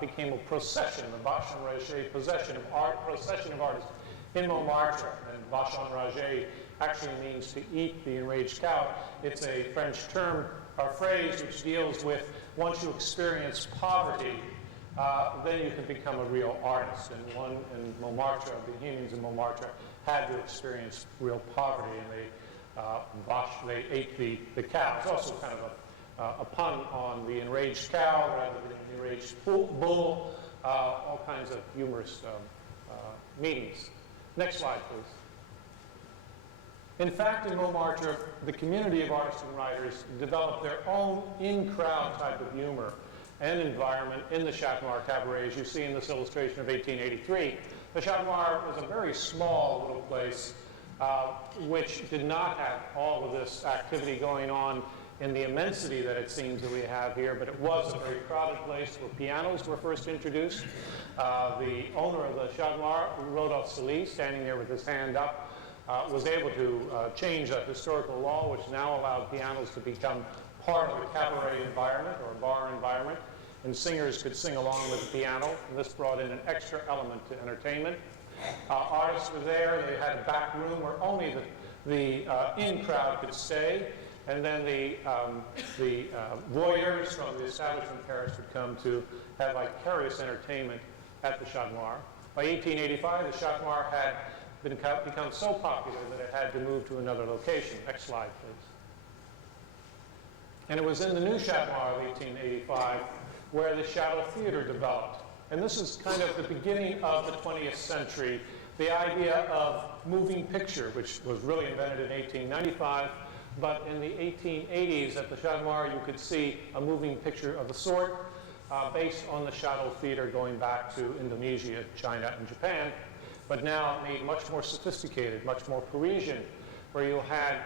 became a procession, the Vache Enragée procession of artists in Montmartre. And Vache Enragée actually means to eat the enraged cow. It's a French term or phrase which deals with once you experience poverty, then you can become a real artist. And one in Montmartre, the Bohemians in Montmartre, had to experience real poverty, and they ate the cow. It's also kind of a pun on the enraged cow rather than the enraged bull, all kinds of humorous meanings. Next slide, please. In fact, in Montmartre, the community of artists and writers developed their own in-crowd type of humor and environment in the Chat Noir Cabaret, as you see in this illustration of 1883. The Chat Noir was a very small little place which did not have all of this activity going on in the immensity that it seems that we have here, but it was a very crowded place where pianos were first introduced. The owner of the Chat Noir, Rodolphe Sailly, standing there with his hand up, was able to change a historical law which now allowed pianos to become part of a cabaret environment or a bar environment, and singers could sing along with the piano, and this brought in an extra element to entertainment. Artists were there. They had a back room where only the in-crowd could stay, and then the voyeurs from the establishment Paris would come to have vicarious entertainment at the Chat Noir. By 1885, the Chat Noir had become so popular that it had to move to another location. Next slide, please. And it was in the new Chat Noir of 1885 where the Château Theatre developed. And this is kind of the beginning of the 20th century, the idea of moving picture, which was really invented in 1895. But in the 1880s at the Chat Noir, you could see a moving picture of the sort based on the Château Theatre going back to Indonesia, China, and Japan. But now made much more sophisticated, much more Parisian, where you had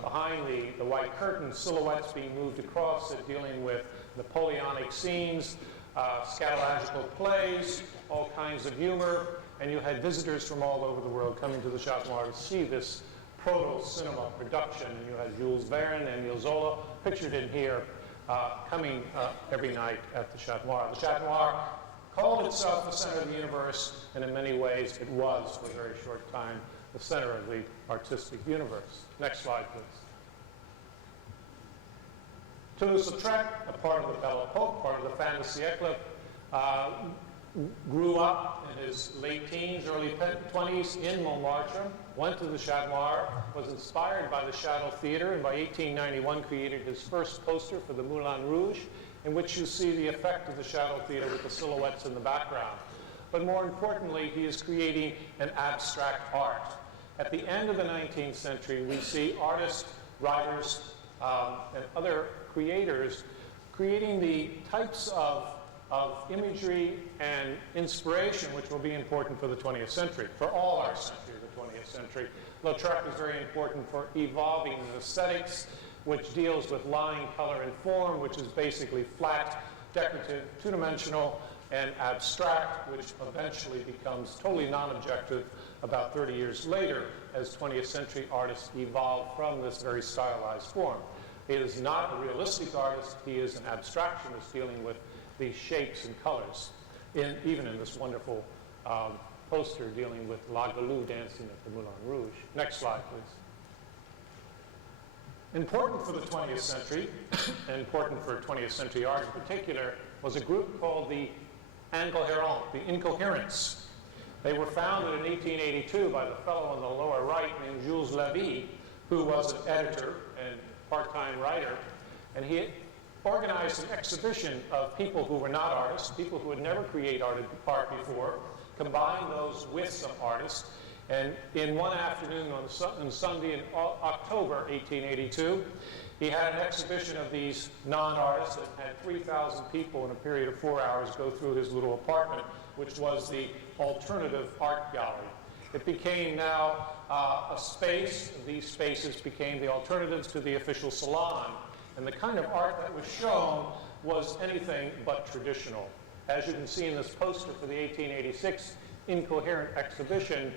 behind the white curtain silhouettes being moved across it, dealing with Napoleonic scenes, scatological plays, all kinds of humor, and you had visitors from all over the world coming to the Chat Noir to see this proto-cinema production. And you had Jules Verne and Emile Zola pictured in here coming every night at the Chat Noir. The Chat Noir called itself the center of the universe, and in many ways it was for a very short time the center of the artistic universe. Next slide, please. Toulouse-Lautrec, a part of the Belle Epoque, part of the fin de siècle, grew up in his late teens, early 20s in Montmartre, went to the Chat Noir, was inspired by the Château Theatre, and by 1891 created his first poster for the Moulin Rouge, in which you see the effect of the Château Theatre with the silhouettes in the background. But more importantly, he is creating an abstract art. At the end of the 19th century, we see artists, writers, and other creators creating the types of imagery and inspiration which will be important for the 20th century, for all our century, the 20th century. Lautrec is very important for evolving the aesthetics, which deals with line, color, and form, which is basically flat, decorative, two-dimensional, and abstract, which eventually becomes totally non-objective about 30 years later as 20th century artists evolve from this very stylized form. He is not a realistic artist, he is an abstractionist dealing with these shapes and colors, even in this wonderful poster dealing with La Galou dancing at the Moulin Rouge. Next slide, please. Important for the 20th century, and important for 20th century art in particular, was a group called the Incoherents. They were founded in 1882 by the fellow on the lower right named Jules Lévy, who was an editor and part-time writer, and he organized an exhibition of people who were not artists, people who had never created art before, combined those with some artists, and in one afternoon on Sunday in October 1882, he had an exhibition of these non-artists that had 3,000 people in a period of 4 hours go through his little apartment, which was the alternative art gallery. It became now a space. These spaces became the alternatives to the official salon. And the kind of art that was shown was anything but traditional. As you can see in this poster for the 1886 Incoherent Exhibition,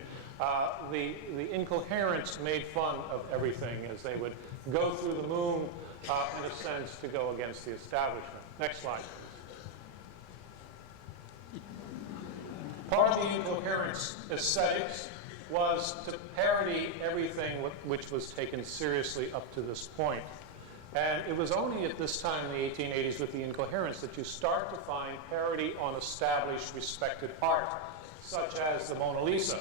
the Incoherents made fun of everything as they would go through the moon, in a sense, to go against the establishment. Next slide. Part of the Incoherence aesthetics was to parody everything which was taken seriously up to this point. And it was only at this time in the 1880s with the Incoherence that you start to find parody on established, respected art, such as the Mona Lisa.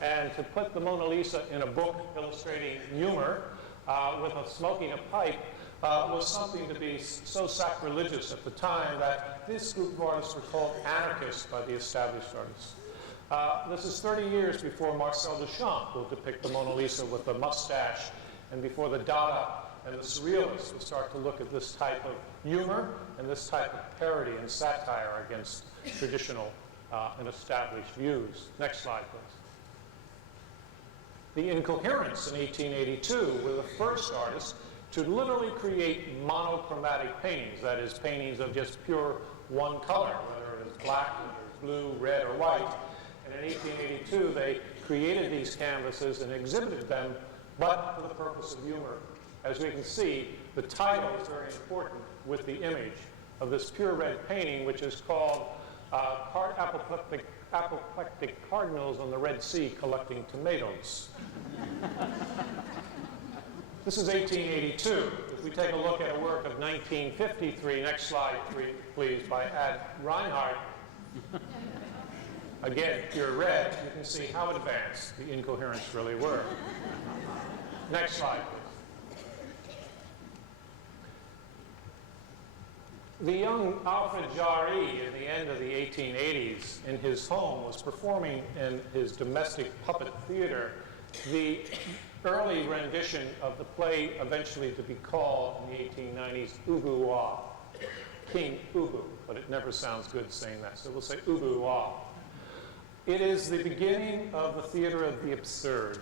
And to put the Mona Lisa in a book illustrating humor with smoking a pipe was something to be so sacrilegious at the time that this group of artists were called anarchists by the established artists. This is 30 years before Marcel Duchamp will depict the Mona Lisa with a mustache, and before the Dada and the Surrealists will start to look at this type of humor and this type of parody and satire against traditional and established views. Next slide, please. The Incoherents in 1882 were the first artists to literally create monochromatic paintings, that is, paintings of just pure one color, whether it is black, blue, red, or white. And in 1882, they created these canvases and exhibited them, but for the purpose of humor. As we can see, the title is very important with the image of this pure red painting, which is called Apoplectic Cardinals on the Red Sea Collecting Tomatoes. This is 1882. If we take a look at a work of 1953, next slide, please, by Ad Reinhardt. Again, pure red, you can see how advanced the Incoherents really were. Next slide, please. The young Alfred Jari, in the end of the 1880s, in his home, was performing in his domestic puppet theater the early rendition of the play eventually to be called in the 1890s Ubu-Wa, King Ubu, but it never sounds good saying that, so we'll say Ubu-Wa. It is the beginning of the theater of the absurd,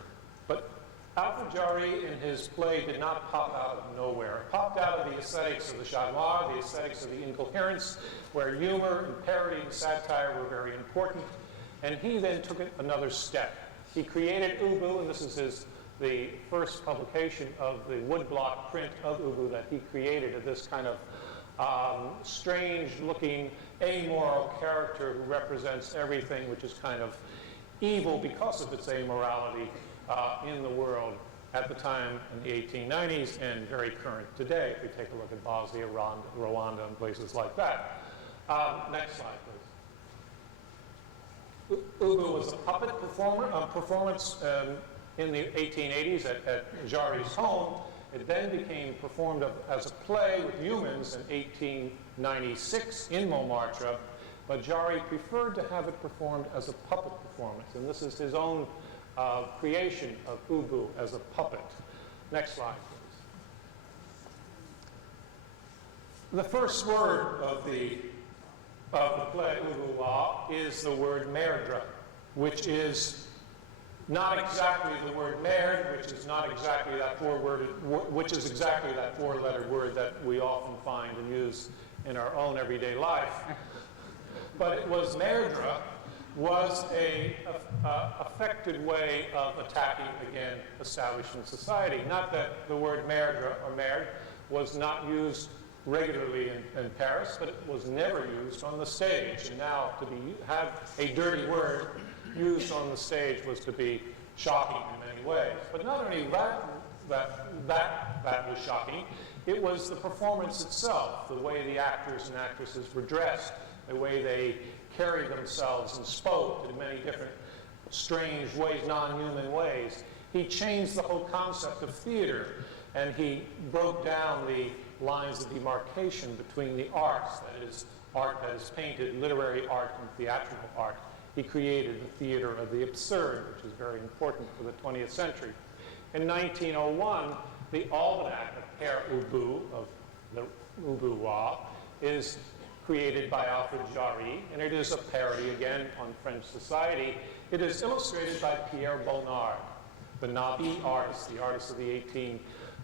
but Alfred Jari in his play did not pop out of nowhere. It popped out of the aesthetics of the Chat Noir, the aesthetics of the Incoherence, where humor and parody and satire were very important, and he then took it another step. He created Ubu, and this is the first publication of the woodblock print of Ubu that he created, of this kind of strange-looking, amoral character who represents everything which is kind of evil because of its amorality, in the world at the time in the 1890s and very current today, if we take a look at Bosnia, Rwanda, and places like that. Next slide, please. Ubu was a puppet performance in the 1880s at Jari's home. It then became performed as a play with humans in 1896 in Montmartre, but Jari preferred to have it performed as a puppet performance, and this is his own creation of Ubu as a puppet. Next slide, please. The first word of the play Ubu Wa is the word merdre, which is not exactly the word merde, which is not exactly that which is exactly that four-letter word that we often find and use in our own everyday life. But it was merdre was a affected way of attacking, again, establishment society. Not that the word merdre or merde was not used regularly in Paris, but it was never used on the stage. And now to have a dirty word used on the stage was to be shocking in many ways. But not only that was shocking, it was the performance itself, the way the actors and actresses were dressed, the way they carried themselves and spoke in many different strange ways, non-human ways. He changed the whole concept of theater, and he broke down the lines of demarcation between the arts, that is, art that is painted, literary art, and theatrical art. He created the theater of the absurd, which is very important for the 20th century. In 1901, the almanac of Père Ubu, of the Ubu Wa, is created by Alfred Jari, and it is a parody, again, on French society. It is illustrated by Pierre Bonnard, the Nabi artist, the artist of the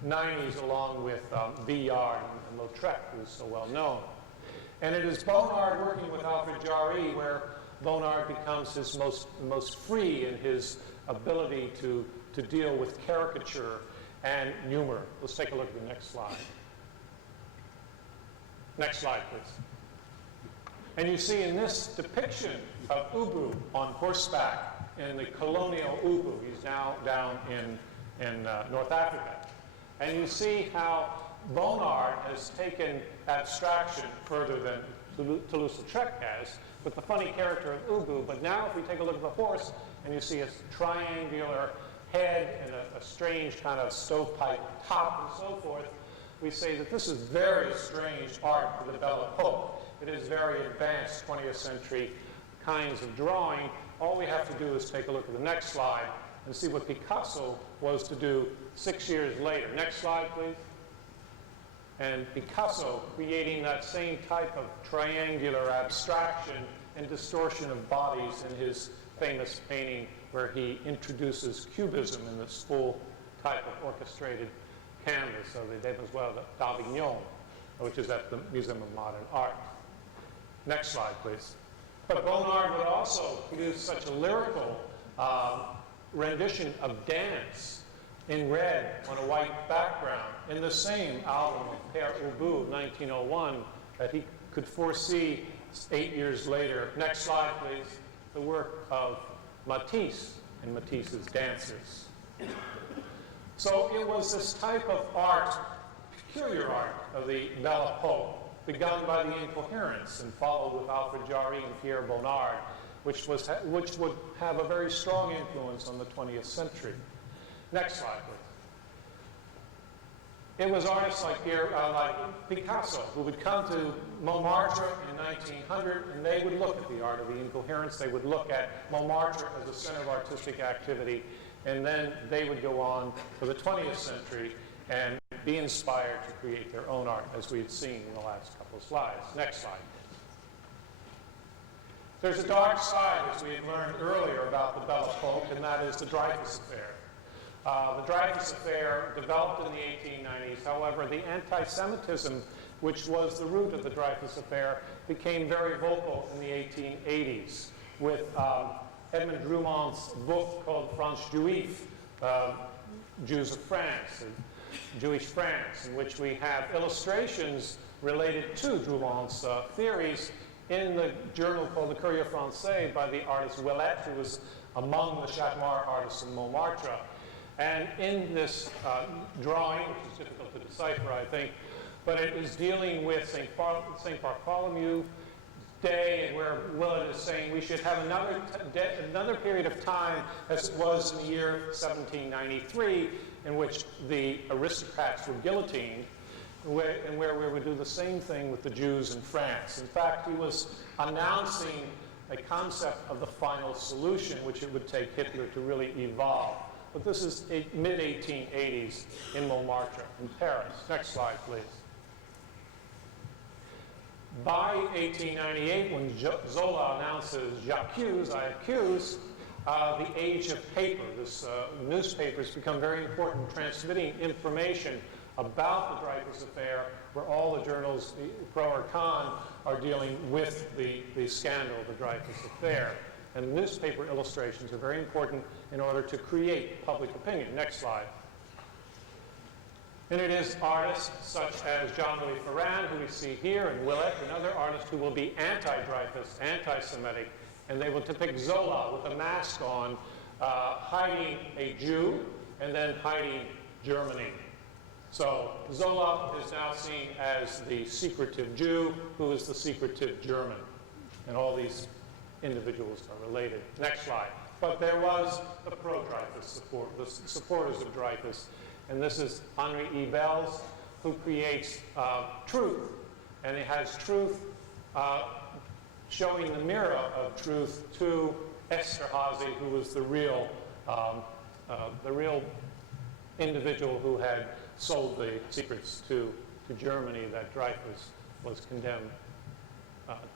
1890s, along with Villard and Lautrec, who is so well known. And it is Bonnard working with Alfred Jari where Bonnard becomes his most free in his ability to deal with caricature and humor. Let's take a look at the next slide. Next slide, please. And you see in this depiction of Ubu on horseback in the colonial Ubu, he's now down in North Africa. And you see how Bonnard has taken abstraction further than Toulouse-Lautrec has, with the funny character of Ubu. But now if we take a look at the horse, and you see a triangular head and a strange kind of stovepipe top and so forth, we say that this is very strange art for the Belle Epoque. It is very advanced 20th century kinds of drawing. All we have to do is take a look at the next slide and see what Picasso was to do 6 years later. Next slide, please. And Picasso creating that same type of triangular abstraction and distortion of bodies in his famous painting where he introduces cubism in this full type of orchestrated canvas of the Demoiselle d'Avignon, which is at the Museum of Modern Art. Next slide, please. But Bonnard would also produce such a lyrical rendition of dance in red on a white background in the same album of Père Ubu, 1901, that he could foresee 8 years later. Next slide, please. The work of Matisse and Matisse's Dancers. So it was this type of art, peculiar art, of the Belle Epoque, begun by the Incoherents and followed with Alfred Jari and Pierre Bonnard, which would have a very strong influence on the 20th century. Next slide, please. It was artists like Picasso who would come to Montmartre in 1900, and they would look at the art of the Incoherents. They would look at Montmartre as a center of artistic activity, and then they would go on for the 20th century and be inspired to create their own art, as we've seen in the last couple of slides. Next slide. There's a dark side, as we had learned earlier, about the Belle Epoque, and that is the Dreyfuss Affair. The Dreyfuss Affair developed in the 1890s. However, the anti-Semitism, which was the root of the Dreyfuss Affair, became very vocal in the 1880s with Edmond Drumont's book called France Juif, Jews of France, Jewish France, in which we have illustrations related to Drumont's theories in the journal called the Courrier Français by the artist Ouellet, who was among the Chatmar artists in Montmartre. And in this drawing, which is difficult to decipher, I think, but it is dealing with St. Bartholomew Day, and where Willett is saying we should have another period of time, as it was in the year 1793, in which the aristocrats were guillotined, and where we would do the same thing with the Jews in France. In fact, he was announcing a concept of the final solution, which it would take Hitler to really evolve. But this is mid-1880s in Montmartre, in Paris. Next slide, please. By 1898, when Zola announces J'accuse, I accuse, the age of paper. Newspapers become very important, transmitting information about the Dreyfuss Affair, where all the journals, pro or con, are dealing with the scandal of the Dreyfuss Affair. And newspaper illustrations are very important in order to create public opinion. Next slide. And it is artists such as Jean-Louis Ferrand, who we see here, and Willett, and other artists who will be anti-Dreyfuss, anti-Semitic, and they will depict Zola with a mask on, hiding a Jew, and then hiding Germany. So Zola is now seen as the secretive Jew, who is the secretive German. And all these individuals are related. Next slide. But there was the pro-Dreyfuss support, the supporters of Dreyfuss. And this is Henri E. Belle, who creates truth. And it has truth showing the mirror of truth to Esterhazy, who was the real individual who had sold the secrets to Germany that Dreyfuss was condemned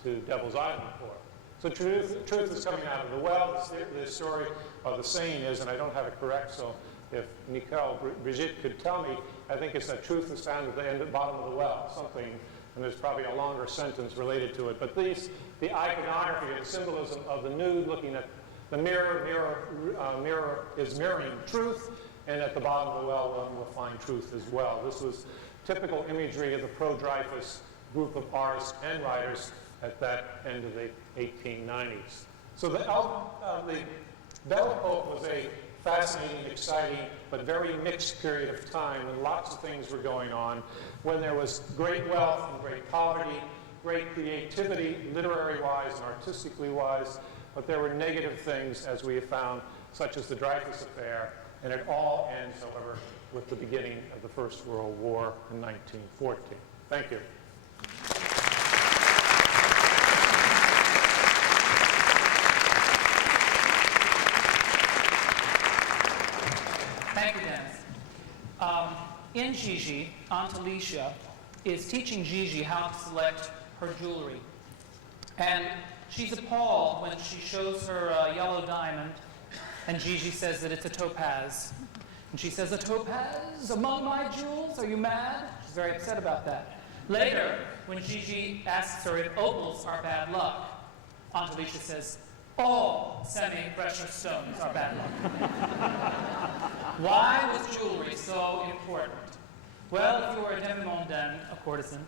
to Devil's Island for. So truth is coming out of the well. The story of the saying is, and I don't have it correct, so if Nicole Brigitte could tell me, I think it's that truth is found at the end, at the bottom of the well, something, and there's probably a longer sentence related to it. But the iconography and symbolism of the nude looking at the mirror is mirroring truth, and at the bottom of the well, one will find truth as well. This was typical imagery of the pro-Dreyfuss group of artists and writers at that end of the 1890s. So the Belle Epoque was a fascinating, exciting, but very mixed period of time when lots of things were going on, when there was great wealth and great poverty, great creativity, literary-wise and artistically-wise, but there were negative things, as we have found, such as the Dreyfuss Affair, and it all ends, however, with the beginning of the First World War in 1914. Thank you. Thank you, Dennis. In Gigi, Aunt Alicia is teaching Gigi how to select her jewelry. And she's appalled when she shows her a yellow diamond, and Gigi says that it's a topaz. And she says, "A topaz among my jewels? Are you mad?" She's very upset about that. Later, when Gigi asks her if opals are bad luck, Aunt Alicia says, "All semi-precious stones are bad luck." Why was jewelry so important? Well, if you were a demi-mondaine, a courtesan,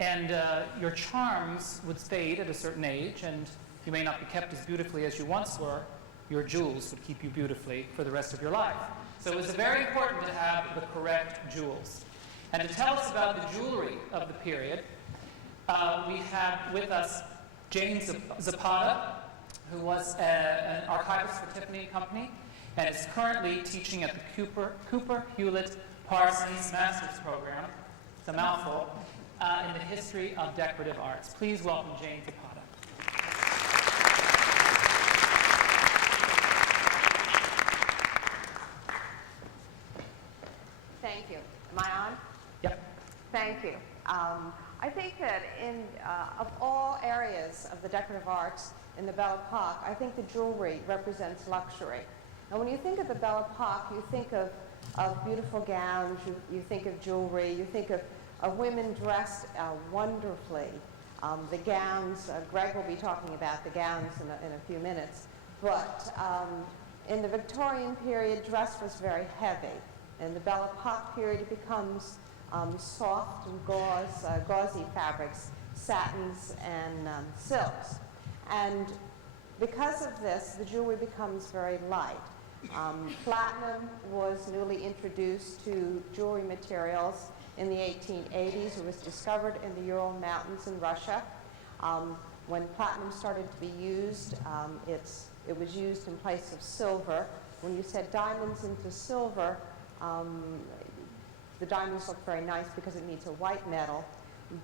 and your charms would fade at a certain age, and you may not be kept as beautifully as you once were, your jewels would keep you beautifully for the rest of your life. So it was very important to have the correct jewels. And to tell us about the jewelry of the period, we have with us Jane Zapata, who was an archivist for Tiffany & Company, and is currently teaching at the Cooper Hewitt Parsons Master's Program, it's a mouthful, in the history of decorative arts. Please welcome Jane Zapata. Thank you. Am I on? Yep. Thank you. I think that of all areas of the decorative arts in the Belle Epoque, I think the jewelry represents luxury. And when you think of the Belle Epoque, you think of beautiful gowns, you think of jewelry, you think of women dressed wonderfully. The gowns, Gregg will be talking about the gowns in a few minutes. But in the Victorian period, dress was very heavy. In the Belle Epoque period, it becomes soft and gauzy fabrics, satins and silks. And because of this, the jewelry becomes very light. Platinum was newly introduced to jewelry materials in the 1880s. It was discovered in the Ural Mountains in Russia. When platinum started to be used, it was used in place of silver. When you set diamonds into silver, the diamonds look very nice because it needs a white metal,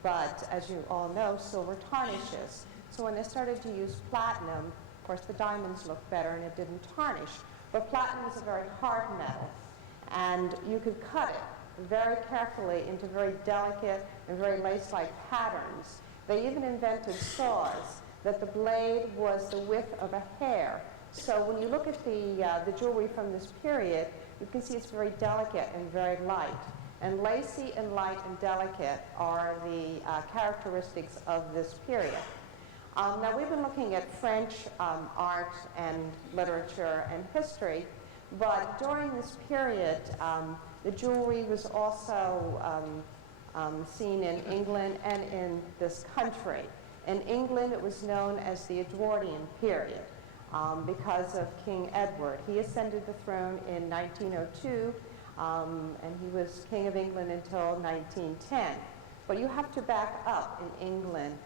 but as you all know, silver tarnishes. So when they started to use platinum, of course the diamonds looked better and it didn't tarnish. But platinum is a very hard metal, and you could cut it very carefully into very delicate and very lace-like patterns. They even invented saws that the blade was the width of a hair. So when you look at the jewelry from this period, you can see it's very delicate and very light. And lacy and light and delicate are the characteristics of this period. Now we've been looking at French art and literature and history, but during this period, the jewelry was also seen in England and in this country. In England, it was known as the Edwardian period because of King Edward. He ascended the throne in 1902, and he was King of England until 1910. But you have to back up in England.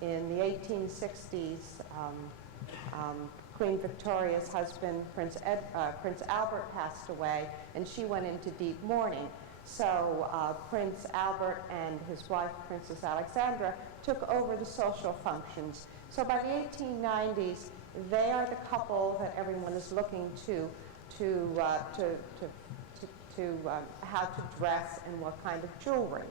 In the 1860s, Queen Victoria's husband, Prince Albert, passed away, and she went into deep mourning. So Prince Albert and his wife, Princess Alexandra, took over the social functions. So by the 1890s, they are the couple that everyone is looking to how to dress and what kind of jewelry.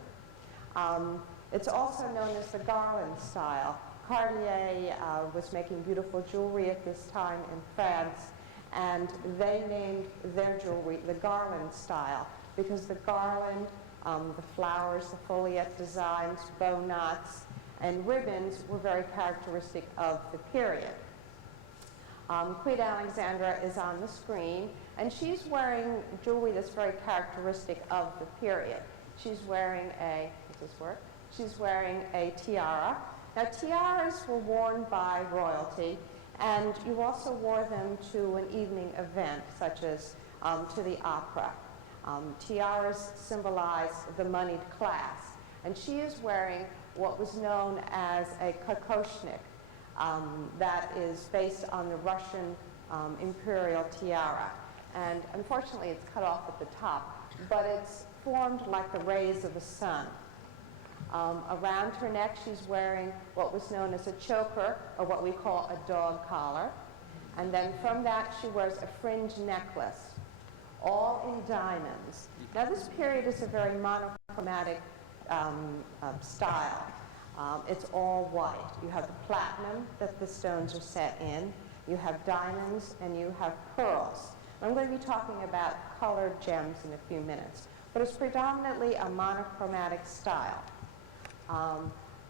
It's also known as the Garland Style. Cartier was making beautiful jewelry at this time in France, and they named their jewelry the Garland Style because the garland, the flowers, the foliette designs, bow knots, and ribbons were very characteristic of the period. Queen Alexandra is on the screen, and she's wearing jewelry that's very characteristic of the period. She's wearing She's wearing a tiara. Now, tiaras were worn by royalty, and you also wore them to an evening event, such as to the opera. Tiaras symbolize the moneyed class, and she is wearing what was known as a kokoshnik. That is based on the Russian imperial tiara. And unfortunately, it's cut off at the top, but it's formed like the rays of the sun. Around her neck, she's wearing what was known as a choker, or what we call a dog collar. And then from that, she wears a fringe necklace, all in diamonds. Now, this period is a very monochromatic style. It's all white. You have the platinum that the stones are set in, you have diamonds, and you have pearls. I'm going to be talking about colored gems in a few minutes, but it's predominantly a monochromatic style.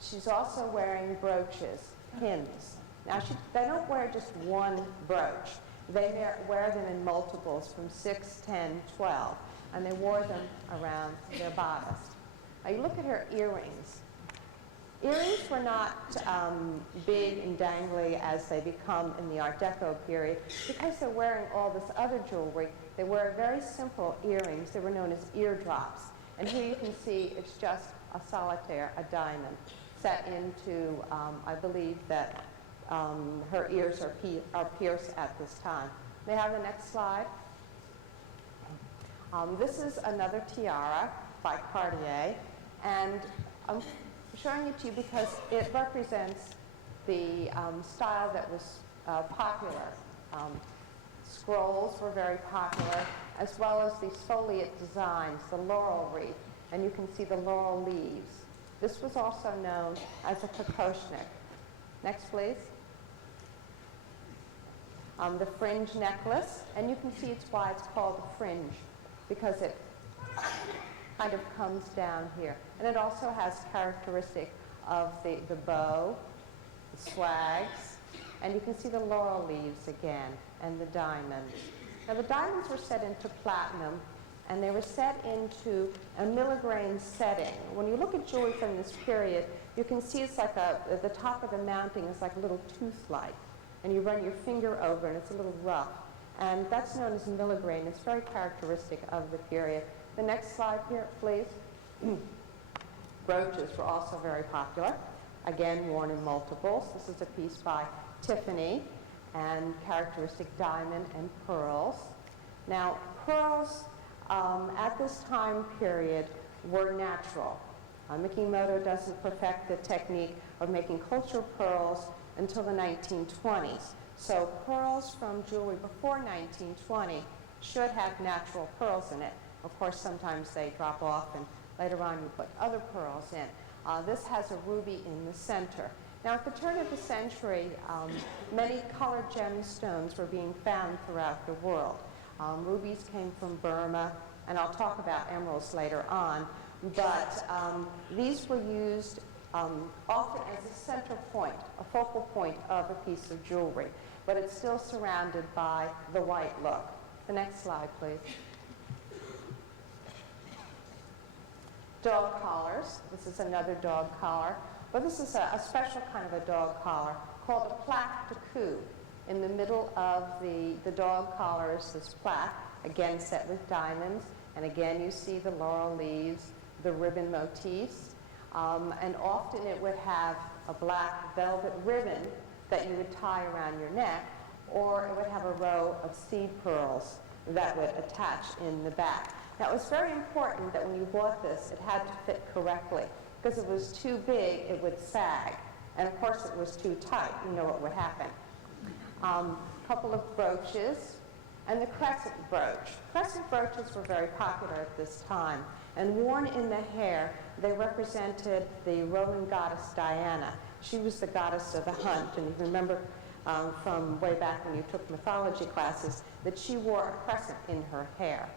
She's also wearing brooches, pins. Now, they don't wear just one brooch. They wear them in multiples from 6, 10, 12, and they wore them around their bodice. Now, you look at her earrings. Earrings were not big and dangly as they become in the Art Deco period. Because they're wearing all this other jewelry, they wear very simple earrings. They were known as eardrops. And here you can see it's just a solitaire, a diamond, set into, I believe that her ears are pierced at this time. May I have the next slide? This is another tiara by Cartier, and I'm showing it to you because it represents the style that was popular. Scrolls were very popular, as well as these foliate designs, the laurel wreath, and you can see the laurel leaves. This was also known as a kokoshnik. Next, please. The fringe necklace, and you can see it's why it's called a fringe, because it kind of comes down here. And it also has characteristic of the bow, the swags, and you can see the laurel leaves again, and the diamonds. Now, the diamonds were set into platinum, and they were set into a milligrain setting. When you look at jewelry from this period, you can see it's like the top of the mounting is like a little tooth-like, and you run your finger over, and it's a little rough. And that's known as milligrain. It's very characteristic of the period. The next slide here, please. Brooches were also very popular. Again, worn in multiples. This is a piece by Tiffany, and characteristic diamond and pearls. Now, pearls at this time period were natural. Mikimoto doesn't perfect the technique of making cultured pearls until the 1920s. So pearls from jewelry before 1920 should have natural pearls in it. Of course, sometimes they drop off, and later on you put other pearls in. This has a ruby in the center. Now, at the turn of the century, many colored gemstones were being found throughout the world. Rubies came from Burma, and I'll talk about emeralds later on. But these were used often as a center point, a focal point of a piece of jewelry. But it's still surrounded by the white look. The next slide, please. Dog collars. This is another dog collar. But this is a special kind of a dog collar called a plaque de cou. In the middle of the dog collar is this plaque, again set with diamonds. And again, you see the laurel leaves, the ribbon motifs. And often it would have a black velvet ribbon that you would tie around your neck, or it would have a row of seed pearls that would attach in the back. Now, it was very important that when you bought this, it had to fit correctly, because if it was too big, it would sag. And of course, if it was too tight, you know what would happen. A couple of brooches, and the crescent brooch. Crescent brooches were very popular at this time, and worn in the hair, they represented the Roman goddess Diana. She was the goddess of the hunt, and you remember from way back when you took mythology classes that she wore a crescent in her hair.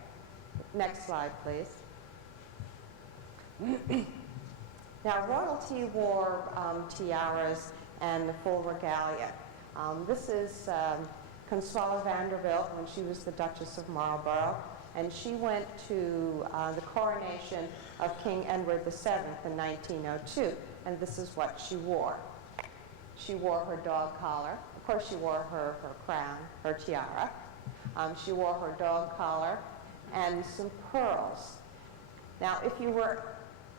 Next slide, please. Now, royalty wore tiaras and the full regalia. This is Consuela Vanderbilt when she was the Duchess of Marlborough, and she went to the coronation of King Edward VII in 1902, and this is what she wore. She wore her dog collar. Of course, she wore her crown, her tiara. She wore her dog collar and some pearls. Now, if you were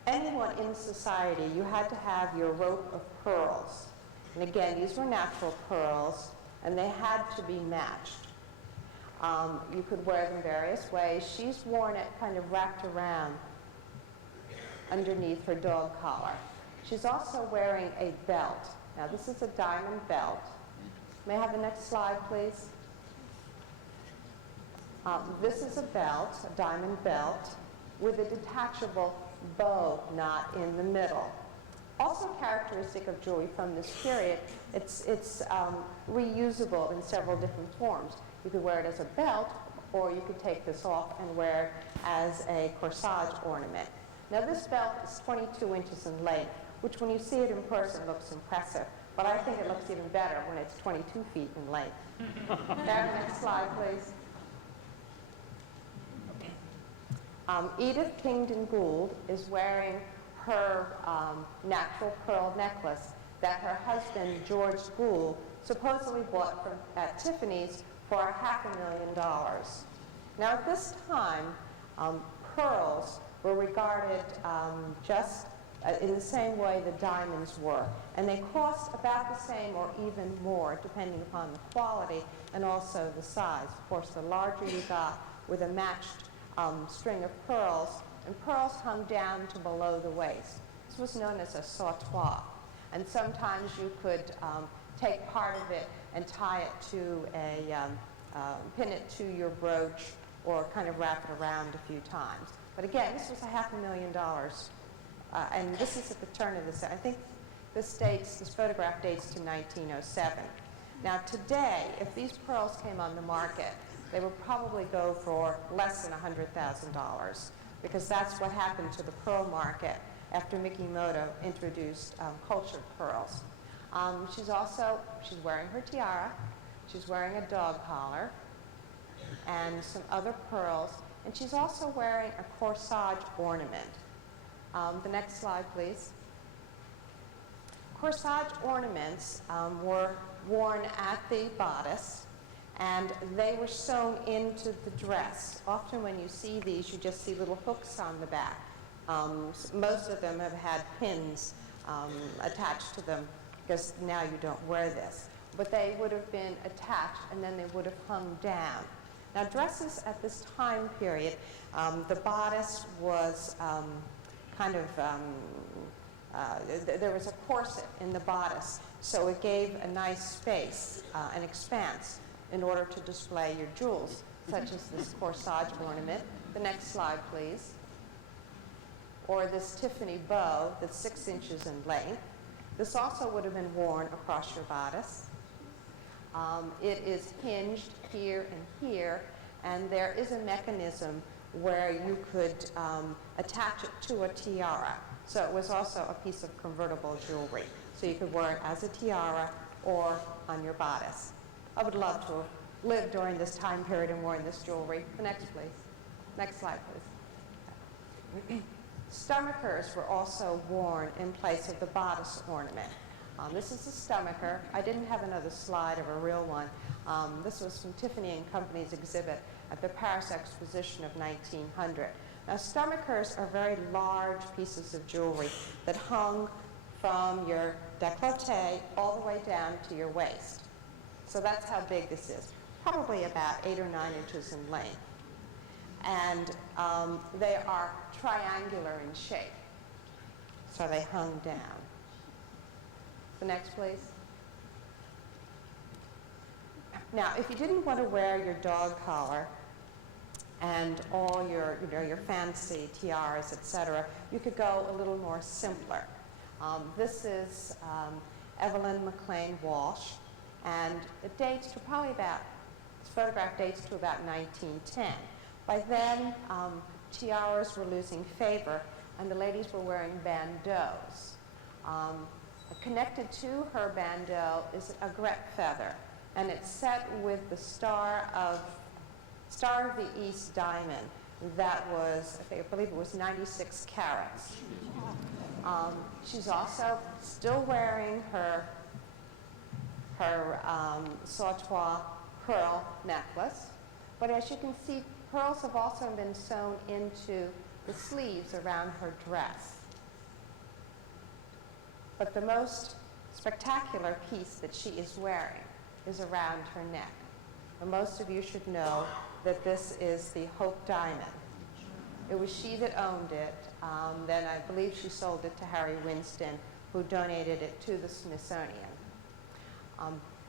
anyone in society, you had to have your rope of pearls. And again, these were natural pearls, and they had to be matched. You could wear them various ways. She's worn it kind of wrapped around underneath her dog collar. She's also wearing a belt. Now, this is a diamond belt. May I have the next slide, please? This is a belt, a diamond belt, with a detachable bow knot in the middle. Also characteristic of jewelry from this period, it's reusable in several different forms. You could wear it as a belt, or you could take this off and wear it as a corsage ornament. Now, this belt is 22 inches in length, which when you see it in person looks impressive, but I think it looks even better when it's 22 feet in length. Next slide, please. Edith Kingdon Gould is wearing her natural pearl necklace that her husband, George Gould, supposedly bought at Tiffany's for $500,000. Now, at this time, pearls were regarded just in the same way the diamonds were, and they cost about the same or even more, depending upon the quality and also the size. Of course, the larger you got with a matched string of pearls, and pearls hung down to below the waist. This was known as a sautoir, and sometimes you could take part of it and tie it to pin it to your brooch, or kind of wrap it around a few times. But again, this was $500,000, and this is at the turn of the, I think this photograph dates to 1907. Now today, if these pearls came on the market, they would probably go for less than $100,000, because that's what happened to the pearl market after Mikimoto introduced cultured pearls. She's wearing her tiara, she's wearing a dog collar, and some other pearls, and she's also wearing a corsage ornament. The next slide, please. Corsage ornaments were worn at the bodice, and they were sewn into the dress. Often when you see these, you just see little hooks on the back. Most of them have had pins attached to them because now you don't wear this. But they would have been attached and then they would have hung down. Now dresses at this time period, the bodice was there was a corset in the bodice, so it gave a nice space, an expanse, in order to display your jewels, such as this corsage ornament. The next slide, please. Or this Tiffany bow that's 6 inches in length. This also would have been worn across your bodice. It is hinged here and here, and there is a mechanism where you could attach it to a tiara. So it was also a piece of convertible jewelry. So you could wear it as a tiara or on your bodice. I would love to have lived during this time period and worn this jewelry. The next, please. Next slide, please. Stomachers were also worn in place of the bodice ornament. This is a stomacher. I didn't have another slide of a real one. This was from Tiffany & Company's exhibit at the Paris Exposition of 1900. Now, stomachers are very large pieces of jewelry that hung from your décolleté all the way down to your waist. So that's how big this is, probably about 8 or 9 inches in length. And they are triangular in shape, so they hung down. The next, please. Now, if you didn't want to wear your dog collar and all your, your fancy tiaras, etc., you could go a little more simpler. This is Evelyn Mclean Walsh, and it dates to probably about, this photograph dates to about 1910. By then, tiaras were losing favor, and the ladies were wearing bandeaus. Connected to her bandeau is a gret feather, and it's set with the Star of the East diamond that was, I believe it was 96 carats. She's also still wearing her sautoir pearl necklace, but as you can see, pearls have also been sewn into the sleeves around her dress. But the most spectacular piece that she is wearing is around her neck. And most of you should know that this is the Hope diamond. It was she that owned it. Then I believe she sold it to Harry Winston, who donated it to the Smithsonian.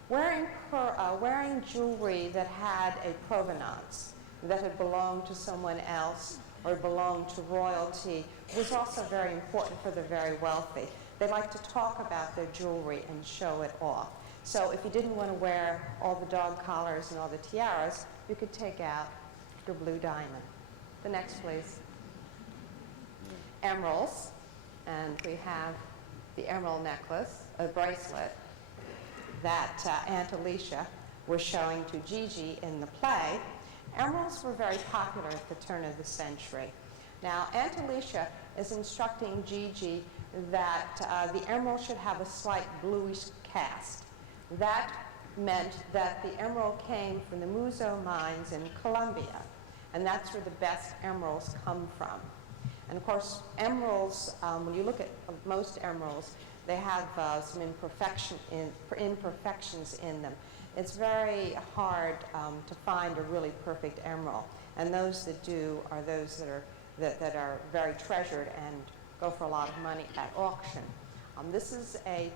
Wearing jewelry that had a provenance, that had belonged to someone else or belonged to royalty, was also very important for the very wealthy. They like to talk about their jewelry and show it off. So if you didn't want to wear all the dog collars and all the tiaras, you could take out your blue diamond. The next, please. Emeralds. And we have the emerald necklace, a bracelet, that Aunt Alicia was showing to Gigi in the play. Emeralds were very popular at the turn of the century. Now, Aunt Alicia is instructing Gigi that the emerald should have a slight bluish cast. That meant that the emerald came from the Muzo mines in Colombia, and that's where the best emeralds come from. And of course, emeralds, when you look at most emeralds, they have some imperfections in them. It's very hard to find a really perfect emerald, and those that do are those that are very treasured and go for a lot of money at auction. This is a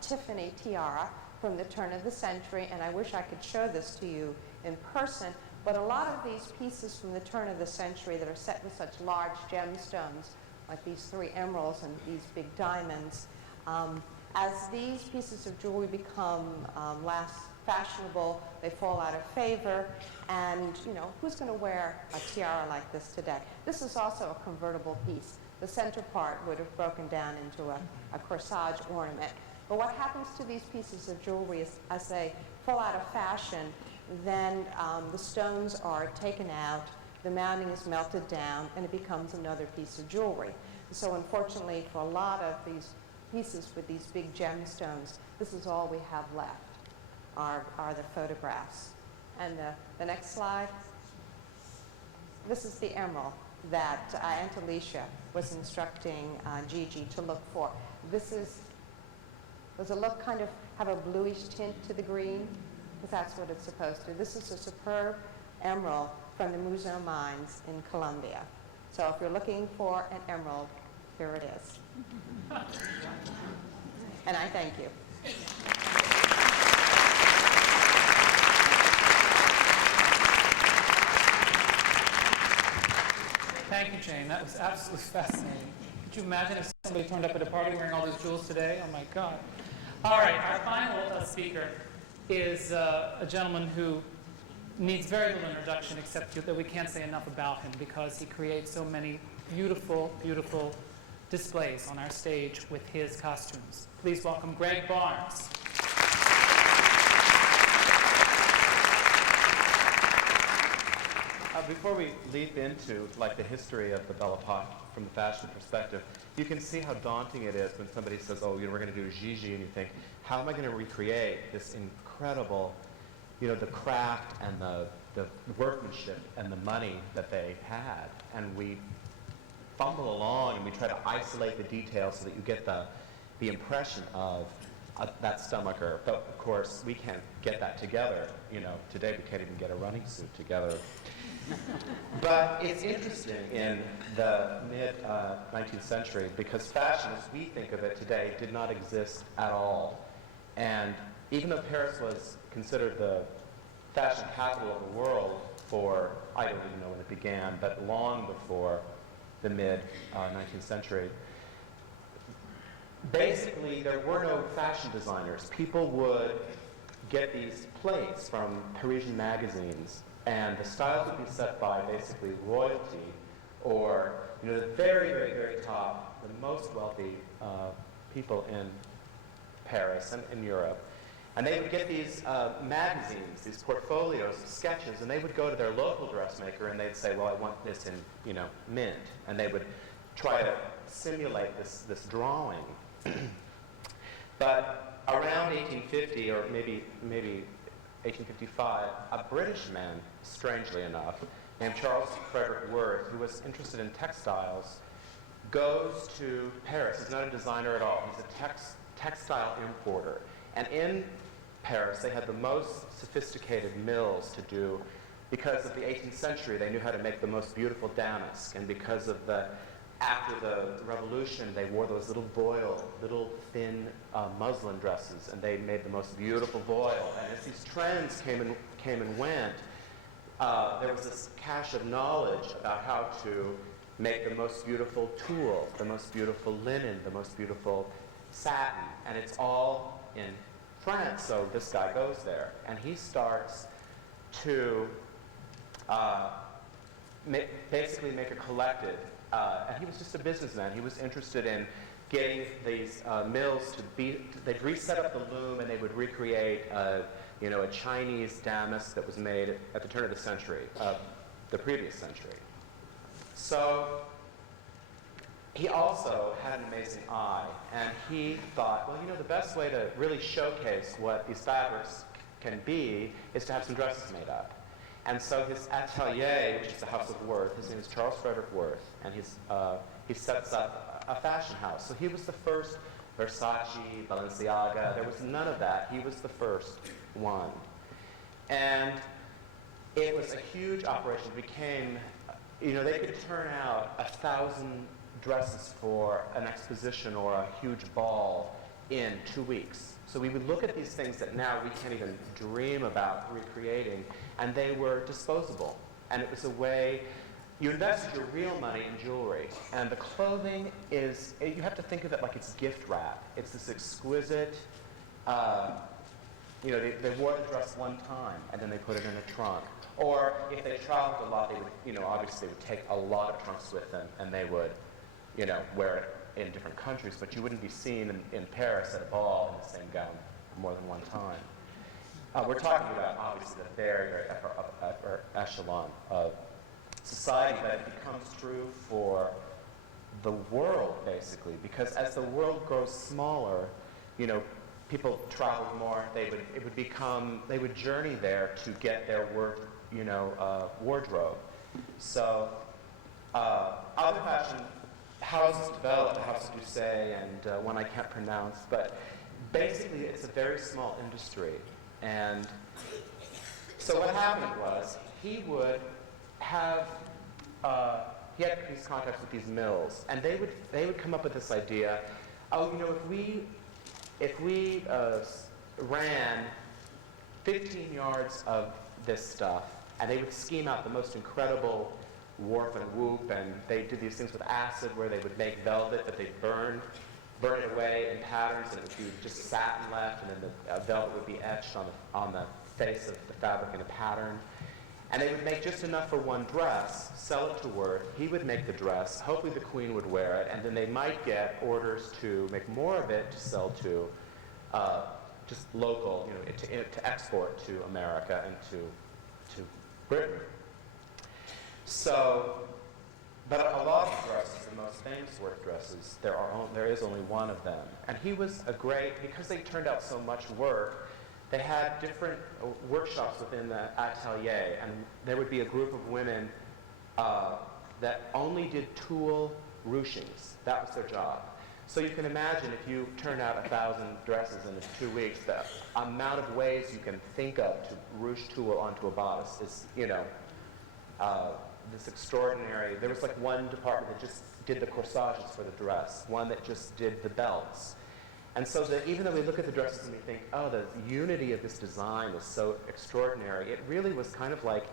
Tiffany Tiara from the turn of the century, and I wish I could show this to you in person, but a lot of these pieces from the turn of the century that are set with such large gemstones, like these 3 emeralds and these big diamonds, as these pieces of jewelry become less fashionable, they fall out of favor, and who's going to wear a tiara like this today? This is also a convertible piece. The center part would have broken down into a corsage ornament. But what happens to these pieces of jewelry is, as they fall out of fashion, then the stones are taken out, the mounting is melted down, and it becomes another piece of jewelry. So unfortunately, for a lot of these pieces with these big gemstones, this is all we have left, are the photographs. And the next slide. This is the emerald that Aunt Alicia was instructing Gigi to look for. Does it look kind of have a bluish tint to the green? Because that's what it's supposed to. This is a superb emerald from the Museo Mines in Colombia. So if you're looking for an emerald, here it is. And I thank you. Thank you, Jane. That was absolutely fascinating. Could you imagine if somebody turned up at a party wearing all those jewels today? Oh, my God. All right, our final speaker is a gentleman who needs very little introduction, except that we can't say enough about him because he creates so many beautiful, beautiful displays on our stage with his costumes. Please welcome Gregg Barnes. Before we leap into the history of the Belle Epoque from the fashion perspective, you can see how daunting it is when somebody says, oh, we're going to do Gigi, and you think, how am I going to recreate this incredible, the craft and the workmanship and the money that they had? And we fumble along and we try to isolate the details so that you get the impression of that stomacher. But of course, we can't get that together. Today we can't even get a running suit together. But it's interesting in the mid-19th century because fashion, as we think of it today, did not exist at all. And even though Paris was considered the fashion capital of the world for, I don't even know when it began, but long before the mid-19th century, basically there were no fashion designers. People would get these plates from Parisian magazines, and the styles would be set by basically royalty or the very, very, very top, the most wealthy people in Paris and in Europe. And they would get these magazines, these portfolios of sketches, and they would go to their local dressmaker and they'd say, well, I want this in mint. And they would try to simulate this drawing. But around 1850, or maybe 1855, a British man, strangely enough, named Charles Frederick Worth, who was interested in textiles, goes to Paris. He's not a designer at all. He's a textile importer. And in Paris, they had the most sophisticated mills to do. Because of the 18th century, they knew how to make the most beautiful damask. And because of after the Revolution, they wore those little thin muslin dresses, and they made the most beautiful voile. And as these trends came and went, there was this cache of knowledge about how to make the most beautiful tulle, the most beautiful linen, the most beautiful satin, and it's all in France. So this guy goes there, and he starts to basically make a collected. And he was just a businessman. He was interested in getting these mills they'd reset up the loom and they would recreate, a Chinese damask that was made at the turn of the century, the previous century. So he also had an amazing eye, and he thought, well, the best way to really showcase what these fabrics can be is to have some dresses made up. And so his atelier, which is the House of Worth, his name is Charles Frederick Worth, and he sets up a fashion house. So he was the first Versace, Balenciaga. There was none of that. He was the first one. And it was a huge operation. It became, they could turn out 1,000 dresses for an exposition or a huge ball in 2 weeks. So we would look at these things that now we can't even dream about recreating, and they were disposable. And it was a way, you invested your real money in jewelry, and the clothing is, you have to think of it like it's gift wrap. It's this exquisite, they wore the dress one time, and then they put it in a trunk. Or if they traveled a lot, they would, obviously they would take a lot of trunks with them, and they would, wear it in different countries, but you wouldn't be seen in Paris at a ball in the same gown more than one time. We're talking about, obviously, the very, very upper echelon of society, but it becomes true for the world, basically, because as the world grows smaller, people traveled more, they would journey there to get their wardrobe. So other fashion houses developed, the House of Doucet and one I can't pronounce, but basically it's a very small industry. And so what happened was he would have, he had these contacts with these mills, and they would come up with this idea, if we ran 15 yards of this stuff, and they would scheme out the most incredible warp and whoop, and they did these things with acid where they would make velvet that they'd burn it away in patterns, and it would be just satin left, and then the velvet would be etched on the face of the fabric in a pattern. And they would make just enough for one dress, sell it to Worth, he would make the dress, hopefully the queen would wear it, and then they might get orders to make more of it to sell to just local, to export to America and to Britain. So, but a lot of dresses, the most famous Worth dresses, there is only one of them. And he was because they turned out so much work, they had different workshops within the atelier, and there would be a group of women that only did tulle ruchings. That was their job. So you can imagine if you turn out 1,000 dresses in 2 weeks, the amount of ways you can think of to ruche tulle onto a bodice is, this extraordinary. There was like one department that just did the corsages for the dress, one that just did the belts. And so that even though we look at the dresses and we think, oh, the unity of this design is so extraordinary, it really was kind of like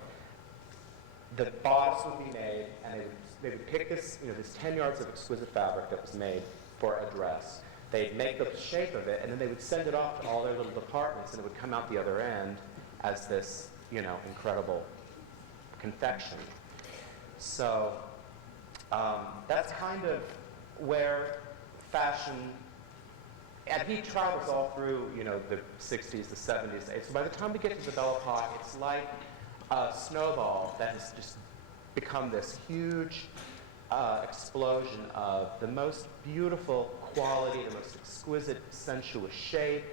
the bodice would be made, and they would pick this, this 10 yards of exquisite fabric that was made for a dress. They'd make the shape of it, and then they would send it off to all their little departments, and it would come out the other end as this, incredible confection. So that's kind of where fashion, and he travels all through, the 60s, the 70s. So by the time we get to the Belle Epoque, it's like a snowball that has just become this huge explosion of the most beautiful quality, the most exquisite, sensuous shape.